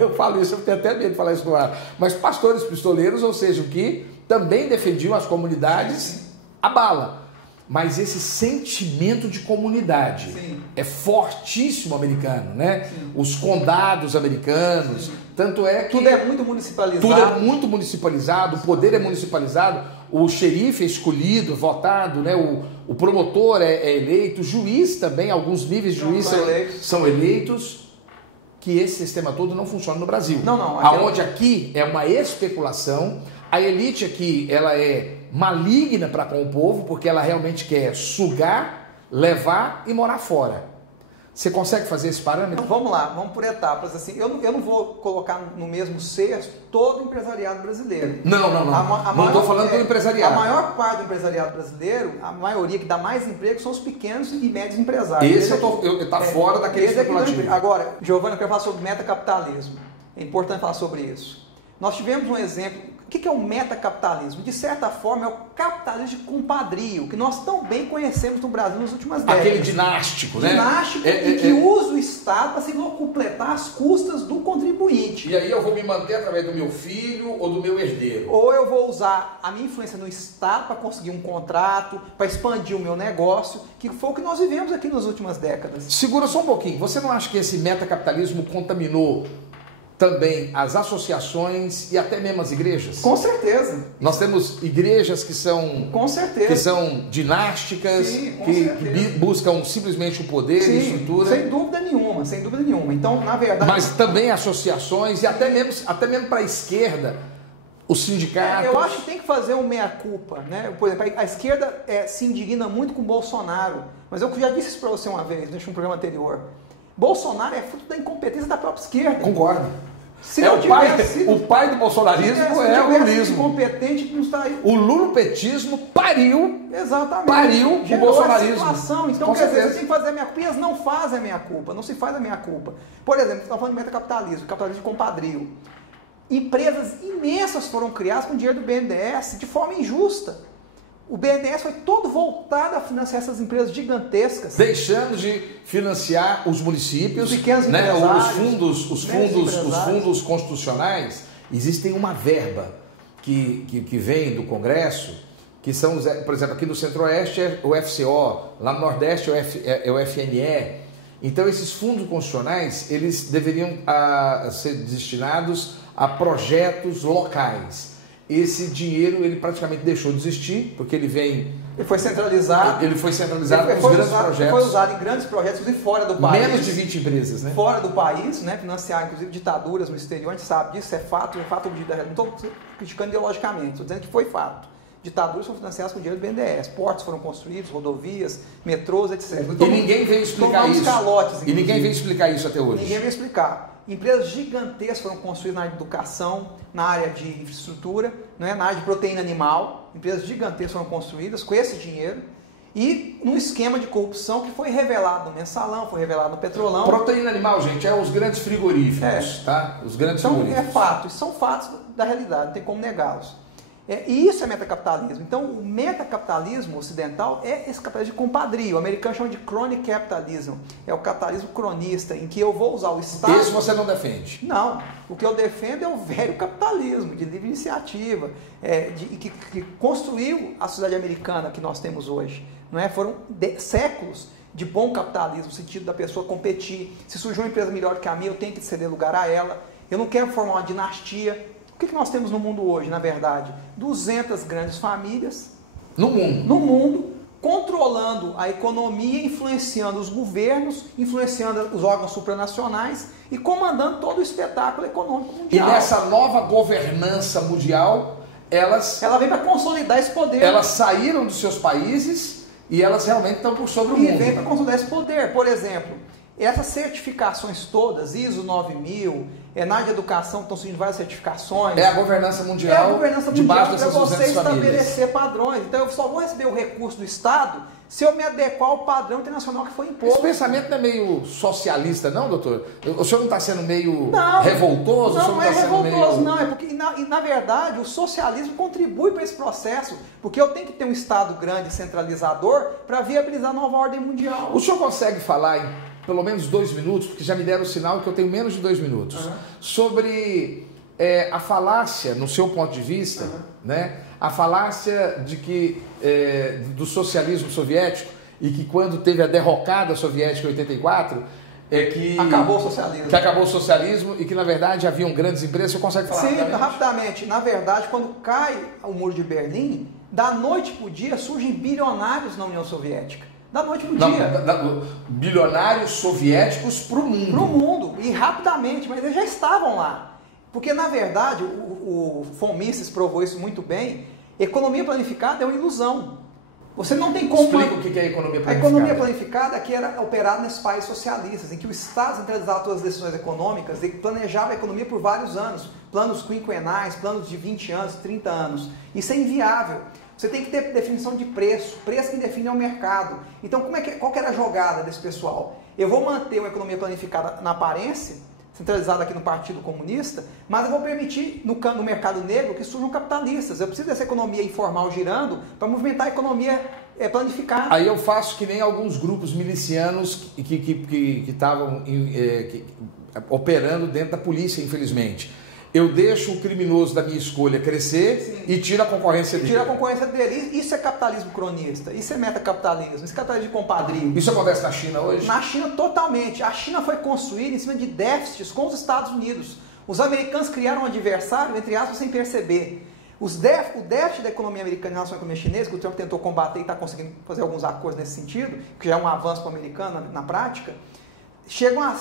eu falo isso, eu tenho até medo de falar isso no ar, mas pastores pistoleiros, ou seja, que também defendiam as comunidades a bala. Mas esse sentimento de comunidade é fortíssimo americano, né? Sim. Os condados americanos, tanto é que... Tudo é muito municipalizado. Tudo é muito municipalizado, o poder é municipalizado, o xerife é escolhido, votado, né? O promotor é eleito, o juiz também, alguns níveis de juiz são eleitos, que esse sistema todo não funciona no Brasil. Não. Aonde aqui é uma especulação, a elite aqui, ela é maligna para com o povo, porque ela realmente quer sugar, levar e morar fora. Você consegue fazer esse parâmetro? Então, vamos lá, vamos por etapas. Assim, eu não vou colocar no mesmo cesto todo o empresariado brasileiro. Não estou falando do empresariado. A maior parte do empresariado brasileiro, a maioria que dá mais emprego são os pequenos e médios empresários. Esse está fora daquele especulativo. Agora, Giovanni, eu quero falar sobre metacapitalismo. É importante falar sobre isso. Nós tivemos um exemplo. O que é o metacapitalismo? De certa forma, é o capitalismo de compadrio, que nós tão bem conhecemos no Brasil nas últimas décadas. Aquele dinástico, né? Dinástico, que usa o Estado para se completar as custas do contribuinte. E aí eu vou me manter através do meu filho ou do meu herdeiro. Ou eu vou usar a minha influência no Estado para conseguir um contrato, para expandir o meu negócio, que foi o que nós vivemos aqui nas últimas décadas. Segura só um pouquinho. Você não acha que esse metacapitalismo contaminou também as associações e até mesmo as igrejas? Com certeza. Nós temos igrejas que são, com certeza, que são dinásticas, sim, que buscam simplesmente o poder e a estrutura. Sem dúvida nenhuma, sem dúvida nenhuma. Então, na verdade... Mas também associações e até mesmo para a esquerda, os sindicatos... Eu acho que tem que fazer um meia-culpa, né? Por exemplo, a esquerda se indigna muito com o Bolsonaro, mas eu já disse isso para você uma vez, num programa anterior. Bolsonaro é fruto da incompetência da própria esquerda. Concordo. Se não o pai do bolsonarismo é o lulismo. Incompetente que não está aí. O lulopetismo pariu. Exatamente. Pariu o bolsonarismo. Situação. Então, quer dizer, você tem que fazer a minha culpa. E eles não fazem a minha culpa. Não se faz a minha culpa. Por exemplo, você está falando de metacapitalismo, capitalismo de compadrio. Empresas imensas foram criadas com dinheiro do BNDES de forma injusta. O BNDES foi todo voltado a financiar essas empresas gigantescas. Deixando de financiar os municípios, os pequenos os fundos constitucionais. Existem uma verba que vem do Congresso, que são, por exemplo, aqui no Centro-Oeste é o FCO, lá no Nordeste é o FNE. Então esses fundos constitucionais, eles deveriam ser destinados a projetos locais. Esse dinheiro, ele praticamente deixou de existir, porque ele foi centralizado. Ele foi centralizado com grandes projetos. Foi usado em grandes projetos, inclusive fora do país. Menos de 20 empresas, né? Fora do país, né? Financiar, inclusive, ditaduras no exterior. A gente sabe disso, é fato objeto da realidade. Não estou criticando ideologicamente, estou dizendo que foi fato. Ditaduras foram financiadas com dinheiro do BNDES. Portos foram construídos, rodovias, metrôs, etc. E ninguém veio explicar isso. Calotes, e ninguém veio explicar isso até hoje. Ninguém veio explicar. Empresas gigantescas foram construídas na área de educação, na área de infraestrutura, né, na área de proteína animal. Empresas gigantescas foram construídas com esse dinheiro e num esquema de corrupção que foi revelado no Mensalão, foi revelado no Petrolão. Proteína animal, gente, é os grandes frigoríficos, tá? Os grandes frigoríficos. Então, é fato, são fatos da realidade, não tem como negá-los. E isso é metacapitalismo. Então, o metacapitalismo ocidental é esse capitalismo de compadrio. O americano chama de crony capitalism. É o capitalismo cronista, em que eu vou usar o Estado... Esse você não defende? Não. O que eu defendo é o velho capitalismo, de livre iniciativa, que construiu a sociedade americana que nós temos hoje. Não é? Foram séculos de bom capitalismo, no sentido da pessoa competir. Se surgiu uma empresa melhor que a minha, eu tenho que ceder lugar a ela. Eu não quero formar uma dinastia. O que nós temos no mundo hoje, na verdade? 200 grandes famílias no mundo. No mundo, controlando a economia, influenciando os governos, influenciando os órgãos supranacionais e comandando todo o espetáculo econômico mundial. E nessa nova governança mundial, ela vem para consolidar esse poder. Elas saíram dos seus países e elas realmente estão por sobre o mundo. E vem para consolidar esse poder. Por exemplo, essas certificações todas, ISO 9000, na área de educação estão surgindo várias certificações. É a governança mundial, debaixo dessas 200 famílias. Para você estabelecer padrões. Então eu só vou receber o recurso do Estado se eu me adequar ao padrão internacional que foi imposto. Esse pensamento não é meio socialista, não, doutor? O senhor não está sendo meio revoltoso? Não é revoltoso, não. É porque, na verdade, o socialismo contribui para esse processo, porque eu tenho que ter um Estado grande, centralizador, para viabilizar a nova ordem mundial. O senhor consegue falar em pelo menos 2 minutos, porque já me deram o sinal que eu tenho menos de 2 minutos, sobre a falácia, no seu ponto de vista, né, a falácia de que do socialismo soviético, e que quando teve a derrocada soviética em 84, acabou o socialismo. Que acabou o socialismo e que, na verdade, haviam grandes empresas. Você consegue falar? Sim, rapidamente. Na verdade, quando cai o muro de Berlim, da noite para o dia surgem bilionários na União Soviética. Da noite para o dia. Bilionários soviéticos para o mundo. Para o mundo. E rapidamente, mas eles já estavam lá. Porque, na verdade, o von Mises provou isso muito bem, economia planificada é uma ilusão. Você não tem como... Explica o que é economia planificada. A economia planificada é que era operada nesses países socialistas, em que o Estado centralizava todas as decisões econômicas e planejava a economia por vários anos. Planos quinquenais, planos de 20 anos, 30 anos. Isso é inviável. Você tem que ter definição de preço. Preço quem define é o mercado. Então, qual que era a jogada desse pessoal? Eu vou manter uma economia planificada na aparência, centralizada aqui no Partido Comunista, mas eu vou permitir no mercado negro que surjam capitalistas. Eu preciso dessa economia informal girando para movimentar a economia planificada. Aí eu faço que nem alguns grupos milicianos que estavam operando dentro da polícia, infelizmente. Eu deixo o criminoso da minha escolha crescer e tiro a concorrência dele. Tira a concorrência dele. Isso é capitalismo cronista. Isso é metacapitalismo. Isso é capitalismo de compadrio. Isso acontece na China hoje? Na China, totalmente. A China foi construída em cima de déficits com os Estados Unidos. Os americanos criaram um adversário, entre aspas, sem perceber. O déficit da economia americana em relação à economia chinesa, que o Trump tentou combater e está conseguindo fazer alguns acordos nesse sentido, que já é um avanço para o americano na prática, chegam a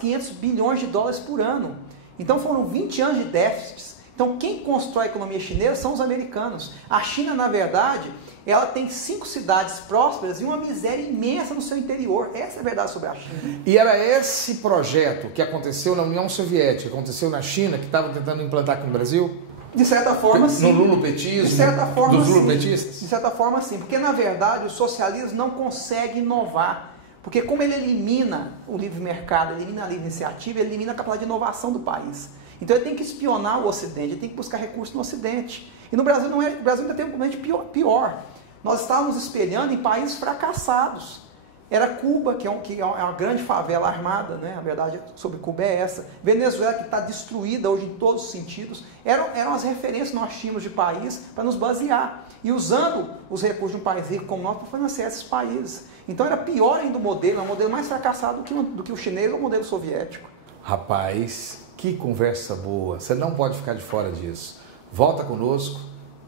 500 bilhões de dólares por ano. Então foram 20 anos de déficits. Então quem constrói a economia chinesa são os americanos. A China, na verdade, ela tem 5 cidades prósperas e uma miséria imensa no seu interior. Essa é a verdade sobre a China. E era esse projeto que aconteceu na União Soviética, aconteceu na China, que estavam tentando implantar aqui no Brasil? De certa forma, sim. No lulopetismo? De certa forma, dos sim. lulopetistas? De certa forma, sim. Porque, na verdade, o socialismo não consegue inovar. Porque como ele elimina o livre mercado, elimina a livre iniciativa, ele elimina a capacidade de inovação do país. Então ele tem que espionar o Ocidente, ele tem que buscar recursos no Ocidente. E no Brasil não é, o Brasil ainda tem um componente pior. Nós estávamos espelhando em países fracassados. Era Cuba, que é uma grande favela armada, né? A verdade sobre Cuba é essa. Venezuela, que está destruída hoje em todos os sentidos. Eram as referências que nós tínhamos de país para nos basear. E usando os recursos de um país rico como nós para financiar esses países. Então era pior ainda o modelo, é um modelo mais fracassado do que o chinês ou o modelo soviético. Rapaz, que conversa boa. Você não pode ficar de fora disso. Volta conosco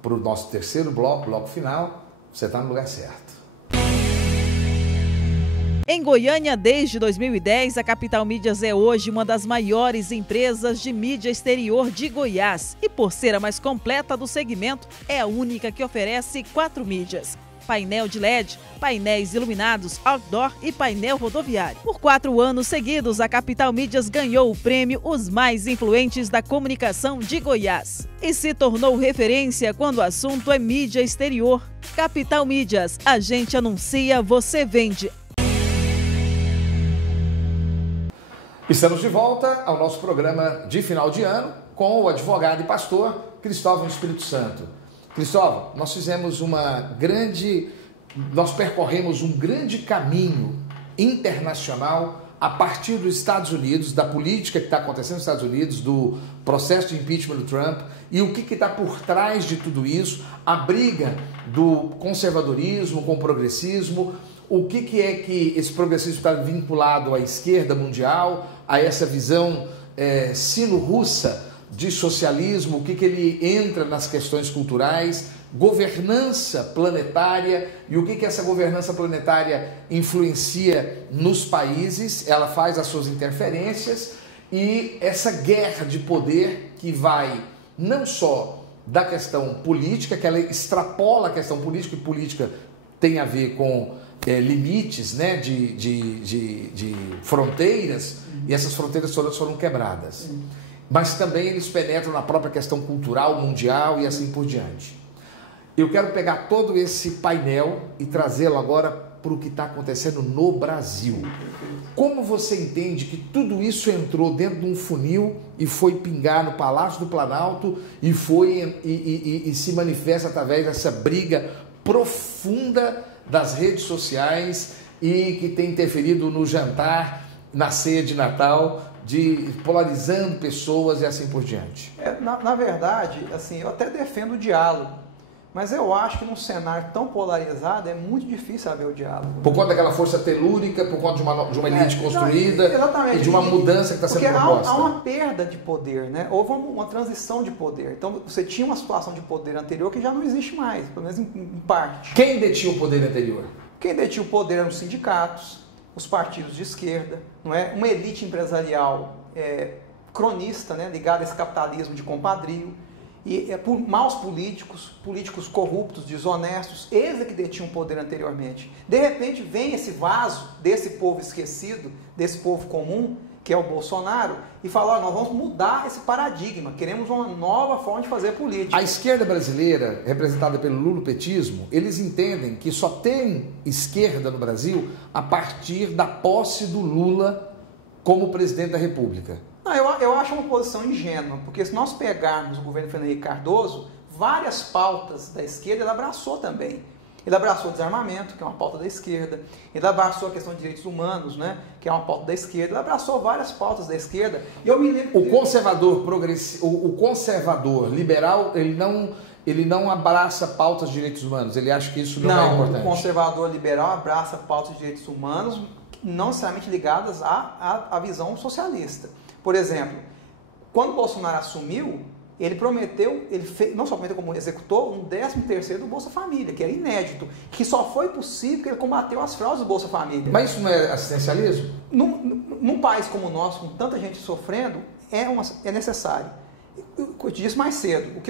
para o nosso terceiro bloco final. Você está no lugar certo. Em Goiânia, desde 2010, a Capital Mídias é hoje uma das maiores empresas de mídia exterior de Goiás. E por ser a mais completa do segmento, é a única que oferece 4 mídias: painel de LED, painéis iluminados, outdoor e painel rodoviário. Por 4 anos seguidos, a Capital Mídias ganhou o prêmio Os Mais Influentes da Comunicação de Goiás e se tornou referência quando o assunto é mídia exterior. Capital Mídias, a gente anuncia, você vende. Estamos de volta ao nosso programa de final de ano com o advogado e pastor Cristóvão Espírito Santo. Cristóvão, nós percorremos um grande caminho internacional a partir dos Estados Unidos, da política que está acontecendo nos Estados Unidos, do processo de impeachment do Trump e o que está por trás de tudo isso, a briga do conservadorismo com o progressismo, o que é que esse progressismo está vinculado à esquerda mundial, a essa visão sino-russa de socialismo, o que ele entra nas questões culturais, governança planetária e o que essa governança planetária influencia nos países, ela faz as suas interferências e essa guerra de poder que vai não só da questão política, que ela extrapola a questão política, e política tem a ver com limites, né, de fronteiras, e essas fronteiras todas foram quebradas. Mas também eles penetram na própria questão cultural, mundial e assim por diante. Eu quero pegar todo esse painel e trazê-lo agora para o que está acontecendo no Brasil. Como você entende que tudo isso entrou dentro de um funil e foi pingar no Palácio do Planalto e se manifesta através dessa briga profunda das redes sociais e que tem interferido no jantar, na ceia de Natal, polarizando pessoas e assim por diante? Na verdade, assim, eu até defendo o diálogo, mas eu acho que num cenário tão polarizado é muito difícil haver o diálogo. Por conta daquela força telúrica, por conta de uma elite construída, exatamente, e de uma mudança que está sendo proposta. Porque há uma perda de poder, né? Houve uma transição de poder. Então você tinha uma situação de poder anterior que já não existe mais, pelo menos em parte. Quem detinha o poder anterior? Quem detinha o poder eram os sindicatos, os partidos de esquerda, não é? Uma elite empresarial cronista, né? Ligada a esse capitalismo de compadrio. E por maus políticos corruptos, desonestos, eles é que detinham o poder anteriormente. De repente vem esse vaso desse povo esquecido, desse povo comum, que é o Bolsonaro, e fala, nós vamos mudar esse paradigma, queremos uma nova forma de fazer política. A esquerda brasileira, representada pelo lulopetismo, eles entendem que só tem esquerda no Brasil a partir da posse do Lula como presidente da República. Não, eu acho uma posição ingênua, porque se nós pegarmos o governo Fernando Henrique Cardoso, várias pautas da esquerda ele abraçou também. Ele abraçou o desarmamento, que é uma pauta da esquerda. Ele abraçou a questão de direitos humanos, né, que é uma pauta da esquerda. Ele abraçou várias pautas da esquerda. E eu me lembro o conservador liberal, ele não abraça pautas de direitos humanos. Ele acha que isso não é importante. O conservador liberal abraça pautas de direitos humanos não necessariamente ligadas à visão socialista. Por exemplo, quando o Bolsonaro assumiu, ele prometeu, ele fez, não só prometeu como executou, um 13º do Bolsa Família, que era inédito, que só foi possível porque ele combateu as fraudes do Bolsa Família. Mas isso não é assistencialismo? Num país como o nosso, com tanta gente sofrendo, é necessário. Eu te disse mais cedo, o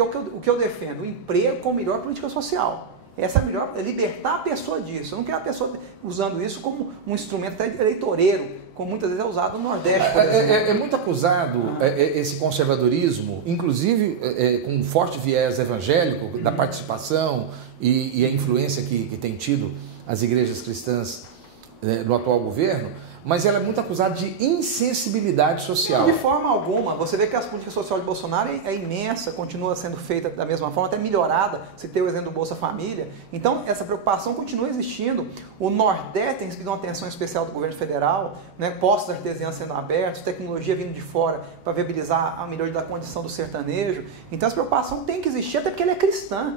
que eu defendo, o emprego com melhor política social. Essa é a melhor, é libertar a pessoa disso. Eu não quero a pessoa usando isso como um instrumento até eleitoreiro, como muitas vezes é usado no Nordeste, por exemplo. É muito acusado esse conservadorismo, inclusive com um forte viés evangélico, da participação e a influência que tem tido as igrejas cristãs no atual governo, mas ela é muito acusada de insensibilidade social. De forma alguma. Você vê que a política social de Bolsonaro é imensa, continua sendo feita da mesma forma, até melhorada, se tem o exemplo do Bolsa Família. Então, essa preocupação continua existindo. O Nordeste tem recebido uma atenção especial do governo federal, né? Postos artesianos sendo abertos, tecnologia vindo de fora para viabilizar a melhoria da condição do sertanejo. Então, essa preocupação tem que existir, até porque ele é cristã.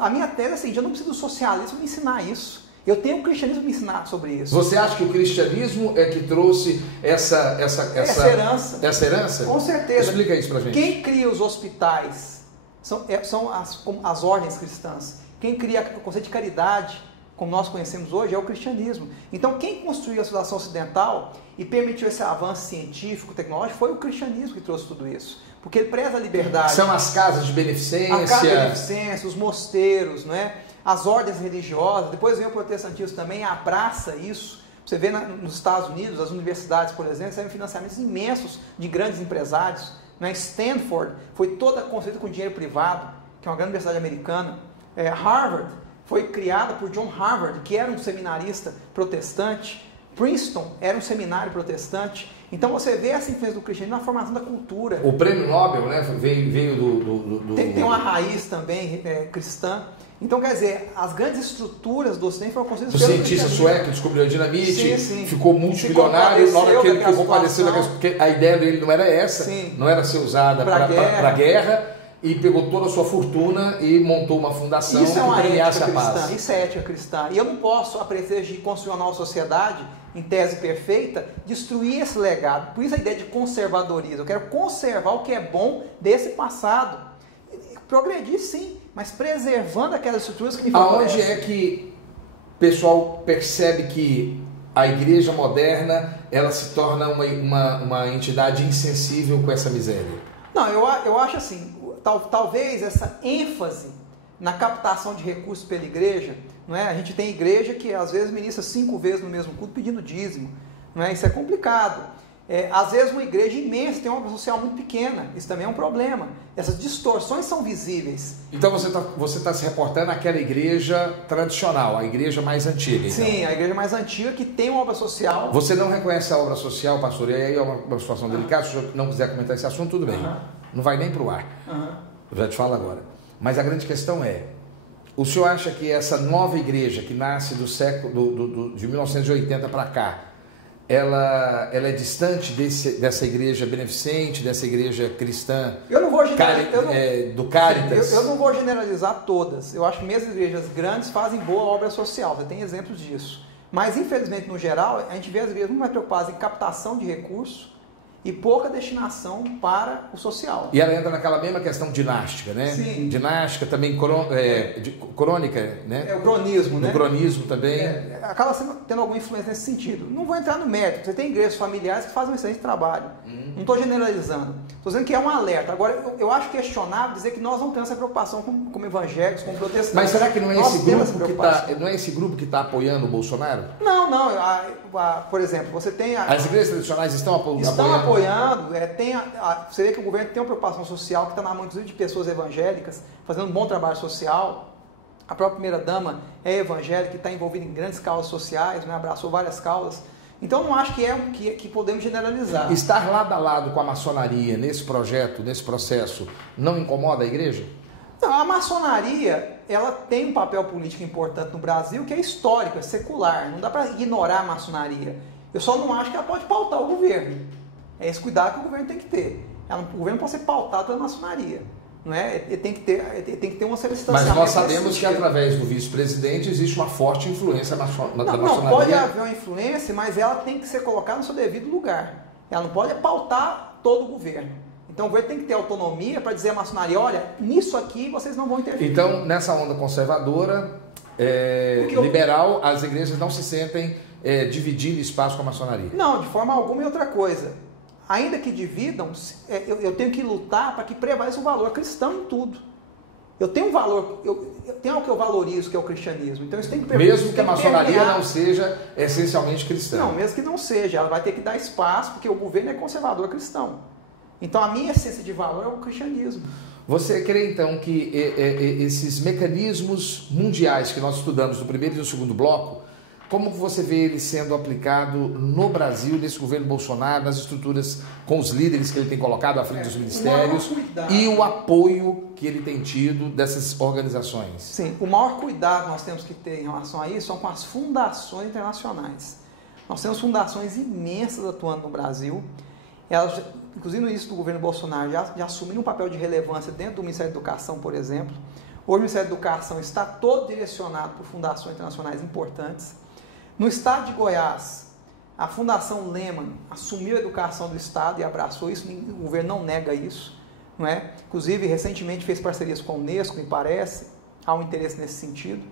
A minha tese é assim, eu não preciso do socialismo me ensinar isso. Eu tenho o cristianismo me ensinar sobre isso. Você acha que o cristianismo é que trouxe essa herança? Essa herança? Com certeza. Explica isso pra gente. Quem cria os hospitais são as ordens cristãs. Quem cria o conceito de caridade, como nós conhecemos hoje, é o cristianismo. Então, quem construiu a civilização ocidental e permitiu esse avanço científico, tecnológico, foi o cristianismo que trouxe tudo isso. Porque ele preza a liberdade. São as casas de beneficência. A casa de beneficência, os mosteiros, não é? As ordens religiosas, depois vem o protestantismo também, abraça isso. Você vê nos Estados Unidos, as universidades, por exemplo, recebem financiamentos imensos de grandes empresários. Né? Stanford foi toda construída com dinheiro privado, que é uma grande universidade americana. Harvard foi criada por John Harvard, que era um seminarista protestante. Princeton era um seminário protestante. Então você vê essa influência do cristianismo na formação da cultura. O prêmio Nobel, né, veio do... Tem uma raiz também cristã. Então, quer dizer, as grandes estruturas do Ocidente foram construídas pelo cientista sueco descobriu a dinamite, ficou multimilionário, na hora que ele compareceu, porque a ideia dele não era essa, não era ser usada para a guerra, e pegou toda a sua fortuna e montou uma fundação que premiasse a paz. Isso é ética cristã. E eu não posso, a pretexto de construir uma nova sociedade, em tese perfeita, destruir esse legado. Por isso a ideia de conservadorismo. Eu quero conservar o que é bom desse passado. Progredir, sim, mas preservando aquelas estruturas que me favorecem. Aonde é que o pessoal percebe que a igreja moderna ela se torna uma entidade insensível com essa miséria? Não, eu acho assim, talvez essa ênfase na captação de recursos pela igreja, não é? A gente tem igreja que às vezes ministra 5 vezes no mesmo culto pedindo dízimo, não é? Isso é complicado. Às vezes uma igreja imensa tem uma obra social muito pequena, isso também é um problema. Essas distorções são visíveis. Então você está se reportando àquela igreja tradicional, a igreja mais antiga. Então. Sim, a igreja mais antiga que tem uma obra social. Você não reconhece a obra social, pastor? E aí é uma situação delicada, se o senhor não quiser comentar esse assunto, tudo bem. Não vai nem para o ar. Eu já te falo agora. Mas a grande questão é, o senhor acha que essa nova igreja que nasce do século de 1980 para cá, ela é distante dessa igreja beneficente, dessa igreja cristã, eu não vou do Caritas? Eu não vou generalizar todas. Eu acho que mesmo igrejas grandes fazem boa obra social, você tem exemplos disso. Mas, infelizmente, no geral, a gente vê as igrejas muito mais preocupadas em captação de recursos e pouca destinação para o social. E ela entra naquela mesma questão dinástica, né? Sim. Dinástica, também crônica, né? É o cronismo, né? O cronismo também. Acaba tendo alguma influência nesse sentido. Não vou entrar no mérito. Você tem igrejas familiares que fazem um excelente trabalho. Não estou generalizando. Estou dizendo que é um alerta. Agora, eu acho questionável dizer que nós não temos essa preocupação como evangélicos, como protestantes. Mas será que não é esse grupo que está apoiando o Bolsonaro? Não. Por exemplo, você tem... As igrejas tradicionais estão apoiando. Você vê que o governo tem uma preocupação social que está na mão, inclusive, de pessoas evangélicas, fazendo um bom trabalho social. A própria primeira-dama é evangélica e está envolvida em grandes causas sociais, né? Abraçou várias causas. Então, não acho que podemos generalizar. Estar lado a lado com a maçonaria nesse projeto, nesse processo, não incomoda a igreja? Não, a maçonaria, ela tem um papel político importante no Brasil, que é histórico, é secular. Não dá para ignorar a maçonaria. Eu só não acho que ela pode pautar o governo. É esse cuidado que o governo tem que ter. O governo pode ser pautado pela maçonaria. Não é? Ele tem que ter uma solicitação. Mas nós sabemos que através do vice-presidente existe uma forte influência da maçonaria. Não, pode haver uma influência, mas ela tem que ser colocada no seu devido lugar. Ela não pode pautar todo o governo. Então o governo tem que ter autonomia para dizer à maçonaria, olha, nisso aqui vocês não vão interferir. Então, nessa onda conservadora, liberal, as igrejas não se sentem dividindo espaço com a maçonaria? Não, de forma alguma. E outra coisa, ainda que dividam, eu tenho que lutar para que prevaleça o valor cristão em tudo. Eu tenho um valor, eu tenho algo que eu valorizo, que é o cristianismo. Então isso tem que prevalecer. Mesmo que a maçonaria não seja essencialmente cristã. Não, mesmo que não seja, ela vai ter que dar espaço, porque o governo é conservador cristão. Então a minha essência de valor é o cristianismo. Você crê então que esses mecanismos mundiais que nós estudamos no primeiro e no segundo bloco, como você vê ele sendo aplicado no Brasil, nesse governo Bolsonaro, nas estruturas com os líderes que ele tem colocado à frente dos ministérios e o apoio que ele tem tido dessas organizações? Sim, o maior cuidado que nós temos que ter em relação a isso são com as fundações internacionais. Nós temos fundações imensas atuando no Brasil. Elas, inclusive no início do governo Bolsonaro, já assumiram um papel de relevância dentro do Ministério da Educação, por exemplo. Hoje o Ministério da Educação está todo direcionado por fundações internacionais importantes. No estado de Goiás, a Fundação Lehman assumiu a educação do estado e abraçou isso, o governo não nega isso, não é? Inclusive, recentemente fez parcerias com a Unesco, me parece, há um interesse nesse sentido.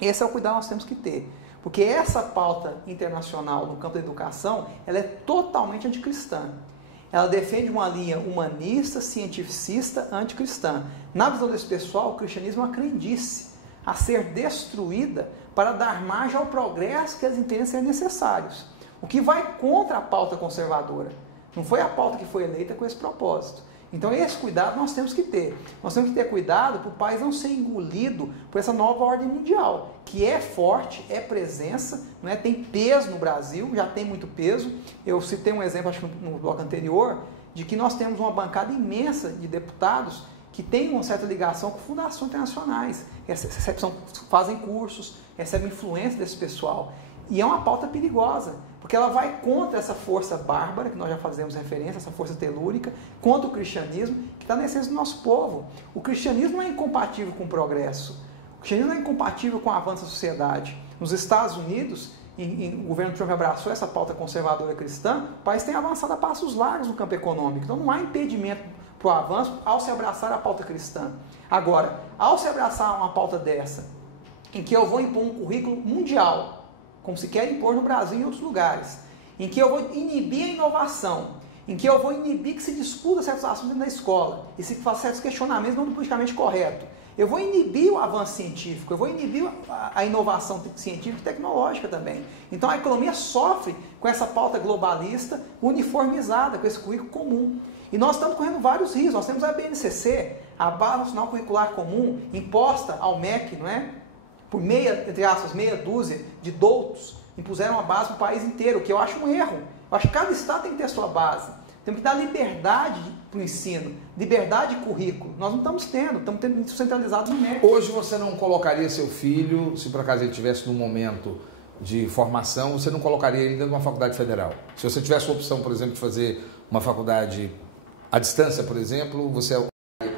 Esse é o cuidado que nós temos que ter, porque essa pauta internacional no campo da educação, ela é totalmente anticristã. Ela defende uma linha humanista, cientificista, anticristã. Na visão desse pessoal, o cristianismo é uma crendice a ser destruída para dar margem ao progresso que eles entendem ser necessários. O que vai contra a pauta conservadora. Não foi a pauta que foi eleita com esse propósito. Então esse cuidado nós temos que ter. Nós temos que ter cuidado para o país não ser engolido por essa nova ordem mundial, que é forte, é presença, não é? Tem peso no Brasil, já tem muito peso. Eu citei um exemplo, acho que no bloco anterior, de que nós temos uma bancada imensa de deputados que tem uma certa ligação com fundações internacionais, fazem cursos, recebem influência desse pessoal. E é uma pauta perigosa, porque ela vai contra essa força bárbara, que nós já fazemos referência, essa força telúrica, contra o cristianismo, que está na essência do nosso povo. O cristianismo não é incompatível com o progresso, o cristianismo não é incompatível com o avanço da sociedade. Nos Estados Unidos, o governo Trump abraçou essa pauta conservadora cristã, o país tem avançado a passos largos no campo econômico, então não há impedimento para o avanço ao se abraçar a pauta cristã. Agora, ao se abraçar uma pauta dessa, em que eu vou impor um currículo mundial, como se quer impor no Brasil e em outros lugares, em que eu vou inibir a inovação, em que eu vou inibir que se discuta certos assuntos na escola e se faça certos questionamentos não do politicamente correto, eu vou inibir o avanço científico, eu vou inibir a inovação científica e tecnológica também. Então a economia sofre com essa pauta globalista uniformizada, com esse currículo comum. E nós estamos correndo vários riscos. Nós temos a BNCC, a Base Nacional Curricular Comum, imposta ao MEC, não é? Por entre aspas, meia dúzia de doutos, impuseram a base para o país inteiro, o que eu acho um erro. Eu acho que cada estado tem que ter a sua base. Temos que dar liberdade para o ensino, liberdade de currículo. Nós não estamos tendo isso centralizado no MEC. Hoje você não colocaria seu filho, se por acaso ele estivesse num momento de formação, você não colocaria ele dentro de uma faculdade federal? Se você tivesse a opção, por exemplo, de fazer uma faculdade à distância, por exemplo, você...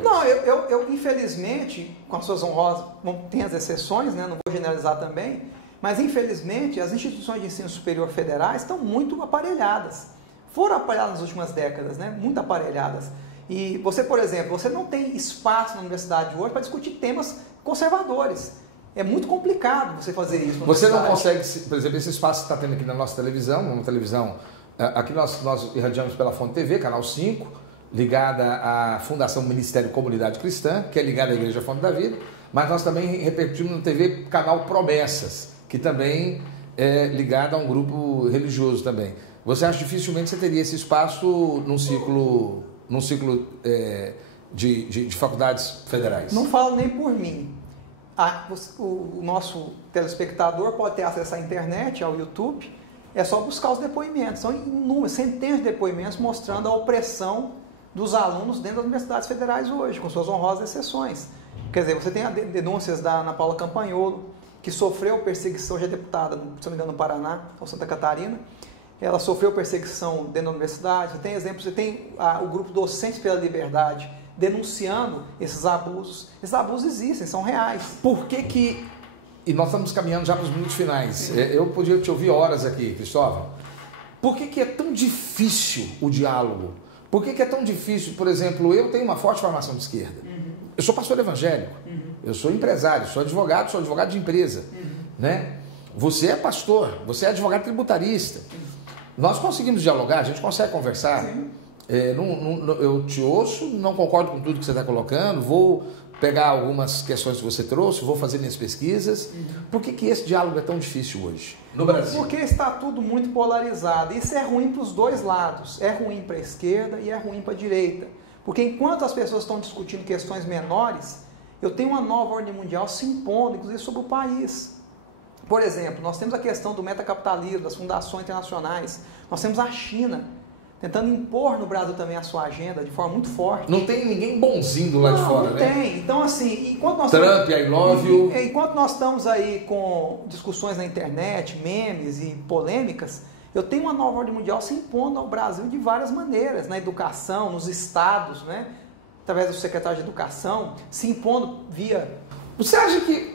Não, eu infelizmente, com as suas honrosas, tem as exceções, né? Não vou generalizar também, mas infelizmente as instituições de ensino superior federais estão muito aparelhadas. Foram aparelhadas nas últimas décadas, né? Muito aparelhadas. E você, por exemplo, você não tem espaço na universidade hoje para discutir temas conservadores. É muito complicado você fazer isso. Você não consegue, por exemplo, esse espaço que está tendo aqui na nossa televisão, aqui nós irradiamos pela Fonte TV, canal 5, ligada à Fundação Ministério Comunidade Cristã, que é ligada à Igreja Fonte da Vida, mas nós também repercutimos na TV canal Promessas, que também é ligada a um grupo religioso também. Você acha que dificilmente você teria esse espaço num ciclo de faculdades federais? Não falo nem por mim. O nosso telespectador pode ter acesso à internet, ao YouTube, é só buscar os depoimentos. São inúmeros, centenas de depoimentos mostrando a opressão dos alunos dentro das universidades federais hoje, com suas honrosas exceções. Quer dizer, você tem denúncias da Ana Paula Campagnolo, que sofreu perseguição, já é deputada, se não me engano, no Paraná ou Santa Catarina. Ela sofreu perseguição dentro da universidade. Você tem exemplos, você tem o grupo Docentes pela Liberdade denunciando esses abusos. Esses abusos existem, são reais. Por que e nós estamos caminhando já para os minutos finais. Eu podia te ouvir horas aqui, Cristóvão. Por que é tão difícil o diálogo Por que é tão difícil? Por exemplo, eu tenho uma forte formação de esquerda. Eu sou pastor evangélico, eu sou empresário, sou advogado de empresa. Né? Você é pastor, você é advogado tributarista. Nós conseguimos dialogar, a gente consegue conversar. Eu te ouço, não concordo com tudo que você está colocando, vou pegar algumas questões que você trouxe, vou fazer minhas pesquisas. Por que esse diálogo é tão difícil hoje no Brasil? Porque está tudo muito polarizado. Isso é ruim para os dois lados. É ruim para a esquerda e é ruim para a direita. Porque enquanto as pessoas estão discutindo questões menores, eu tenho uma nova ordem mundial se impondo, inclusive sobre o país. Por exemplo, nós temos a questão do metacapitalismo, das fundações internacionais. Nós temos a China tentando impor no Brasil também a sua agenda de forma muito forte. Não tem ninguém bonzinho do lado de fora, não né? Não tem. Então, assim, enquanto nós Trump, I love you. Enquanto nós estamos aí com discussões na internet, memes e polêmicas, eu tenho uma nova ordem mundial se impondo ao Brasil de várias maneiras, na educação, nos estados, né? Através do secretário de Educação, se impondo via...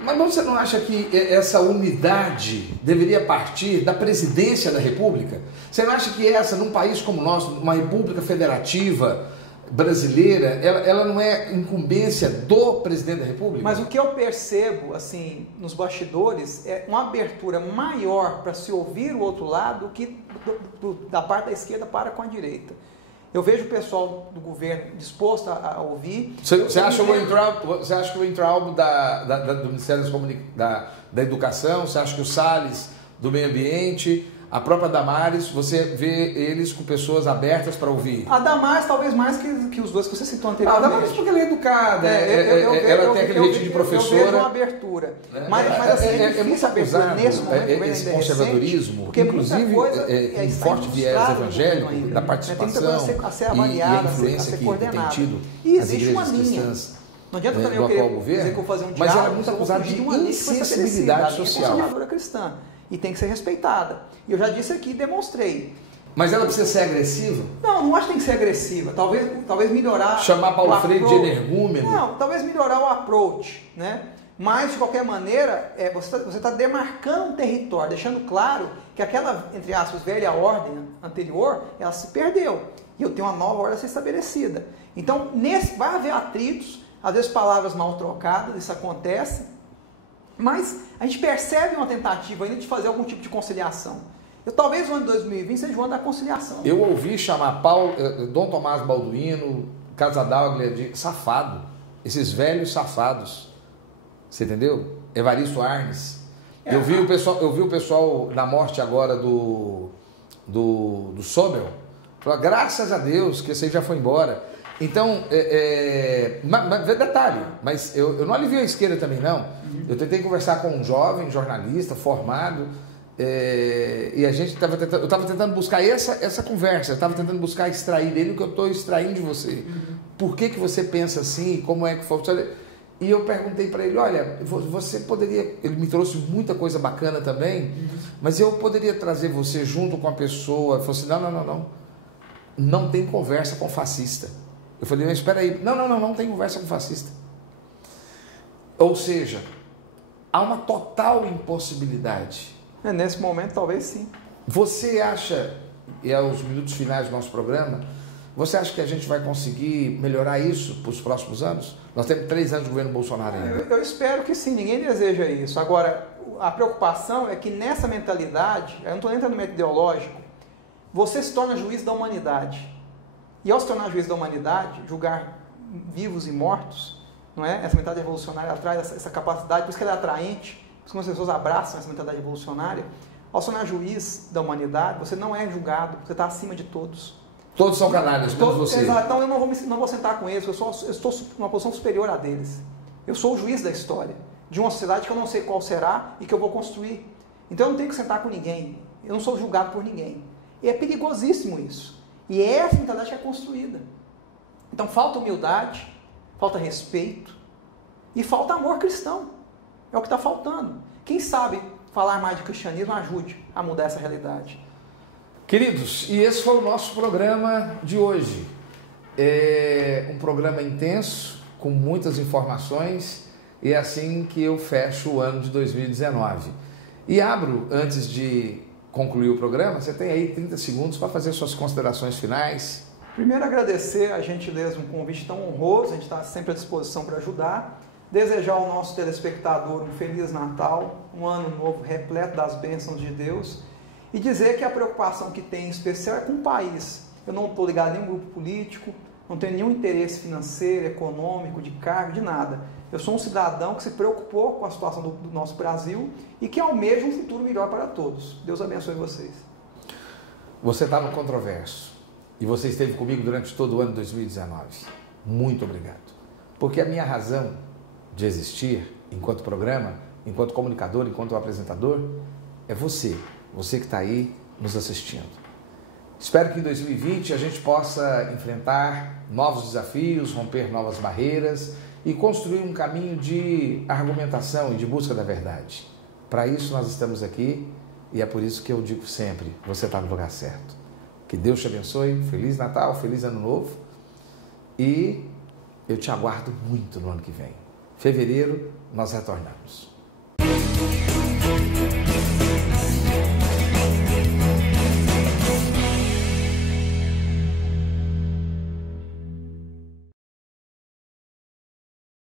Mas você não acha que essa unidade deveria partir da presidência da República? Você não acha que num país como o nosso, uma república federativa brasileira, ela não é incumbência do presidente da República? Mas o que eu percebo, assim, nos bastidores, é uma abertura maior para se ouvir o outro lado que da parte da esquerda para com a direita. Eu vejo o pessoal do governo disposto a ouvir. Você acha que o Weintraub do Ministério da Educação, você acha que o Salles do Meio Ambiente, a própria Damares, você vê eles com pessoas abertas para ouvir? A Damares talvez mais que os dois que você citou anteriormente. A Damares porque ela é educada, ela tem aquele jeitinho de professora. Eu vejo uma abertura. Mas assim, é muito acusado esse conservadorismo, inclusive com forte viés evangélico, da participação e a influência que tem tido as igrejas cristãs. Não adianta também eu querer dizer que eu vou fazer um diálogo, mas ela é muito acusada de insensibilidade social. É conservadora cristã e tem que ser respeitada. E eu já disse aqui e demonstrei. Mas ela precisa ser agressiva? Não acho que tem que ser agressiva. Talvez melhorar... Chamar Paulo Freire de energúmeno? Não, talvez melhorar o approach, né? Mas, de qualquer maneira, você está demarcando um território, deixando claro que aquela, entre aspas, velha ordem anterior, ela se perdeu. E eu tenho uma nova ordem a ser estabelecida. Então, vai haver atritos, às vezes palavras mal trocadas, isso acontece, mas a gente percebe uma tentativa ainda de fazer algum tipo de conciliação. Talvez o ano de 2020 seja o ano da conciliação. Eu ouvi chamar Dom Tomás Balduino, Casadaglia de safado. Esses velhos safados. Você entendeu? Evaristo Arnes. Eu vi o pessoal na morte agora do Sobel. Falou, graças a Deus que esse aí já foi embora. Então, detalhe, mas eu não alivio a esquerda também, não. Eu tentei conversar com um jovem jornalista formado e a gente eu estava tentando buscar essa conversa, eu estava tentando buscar extrair dele o que eu estou extraindo de você. Por que você pensa assim? Como é que foi? E eu perguntei para ele, olha, você poderia... Ele me trouxe muita coisa bacana também, mas eu poderia trazer você junto com a pessoa. Ele falou assim, não. Não tem conversa com fascista. Eu falei, mas espera aí. Não tem conversa com fascista. Ou seja, há uma total impossibilidade. Nesse momento, talvez sim. Você acha, e aos minutos finais do nosso programa, você acha que a gente vai conseguir melhorar isso para os próximos anos? Nós temos 3 anos de governo Bolsonaro ainda. Eu espero que sim, ninguém deseja isso. Agora, a preocupação é que nessa mentalidade, eu não estou entrando no método ideológico, você se torna juiz da humanidade. E ao se tornar juiz da humanidade, julgar vivos e mortos, não é? Essa mentalidade revolucionária traz essa capacidade, por isso que ela é atraente, por isso que as pessoas abraçam essa mentalidade revolucionária. Ao se tornar juiz da humanidade, você não é julgado, você está acima de todos. Todos são canalhas, menos você. Exato, então eu não vou sentar com eles, eu estou numa posição superior a deles. Eu sou o juiz da história, de uma sociedade que eu não sei qual será e que eu vou construir. Então eu não tenho que sentar com ninguém, eu não sou julgado por ninguém. E é perigosíssimo isso. E é essa mentalidade que é construída. Então falta humildade, falta respeito e falta amor cristão. É o que está faltando. Quem sabe falar mais de cristianismo ajude a mudar essa realidade. Queridos, e esse foi o nosso programa de hoje. É um programa intenso, com muitas informações, e é assim que eu fecho o ano de 2019. E abro, antes de concluir o programa, você tem aí 30 segundos para fazer suas considerações finais. Primeiro, agradecer a gentileza, um convite tão honroso, a gente está sempre à disposição para ajudar. Desejar ao nosso telespectador um Feliz Natal, um ano novo repleto das bênçãos de Deus e dizer que a preocupação que tem em especial é com o país. Eu não estou ligado a nenhum grupo político, não tenho nenhum interesse financeiro, econômico, de cargo, de nada. Eu sou um cidadão que se preocupou com a situação do nosso Brasil e que almeja um futuro melhor para todos. Deus abençoe vocês. Você está no Controverso e você esteve comigo durante todo o ano de 2019. Muito obrigado. Porque a minha razão de existir enquanto programa, enquanto comunicador, enquanto apresentador, é você que está aí nos assistindo. Espero que em 2020 a gente possa enfrentar novos desafios, romper novas barreiras e construir um caminho de argumentação e de busca da verdade. Para isso nós estamos aqui e é por isso que eu digo sempre, você está no lugar certo. Que Deus te abençoe, Feliz Natal, Feliz Ano Novo e eu te aguardo muito no ano que vem. Fevereiro, nós retornamos.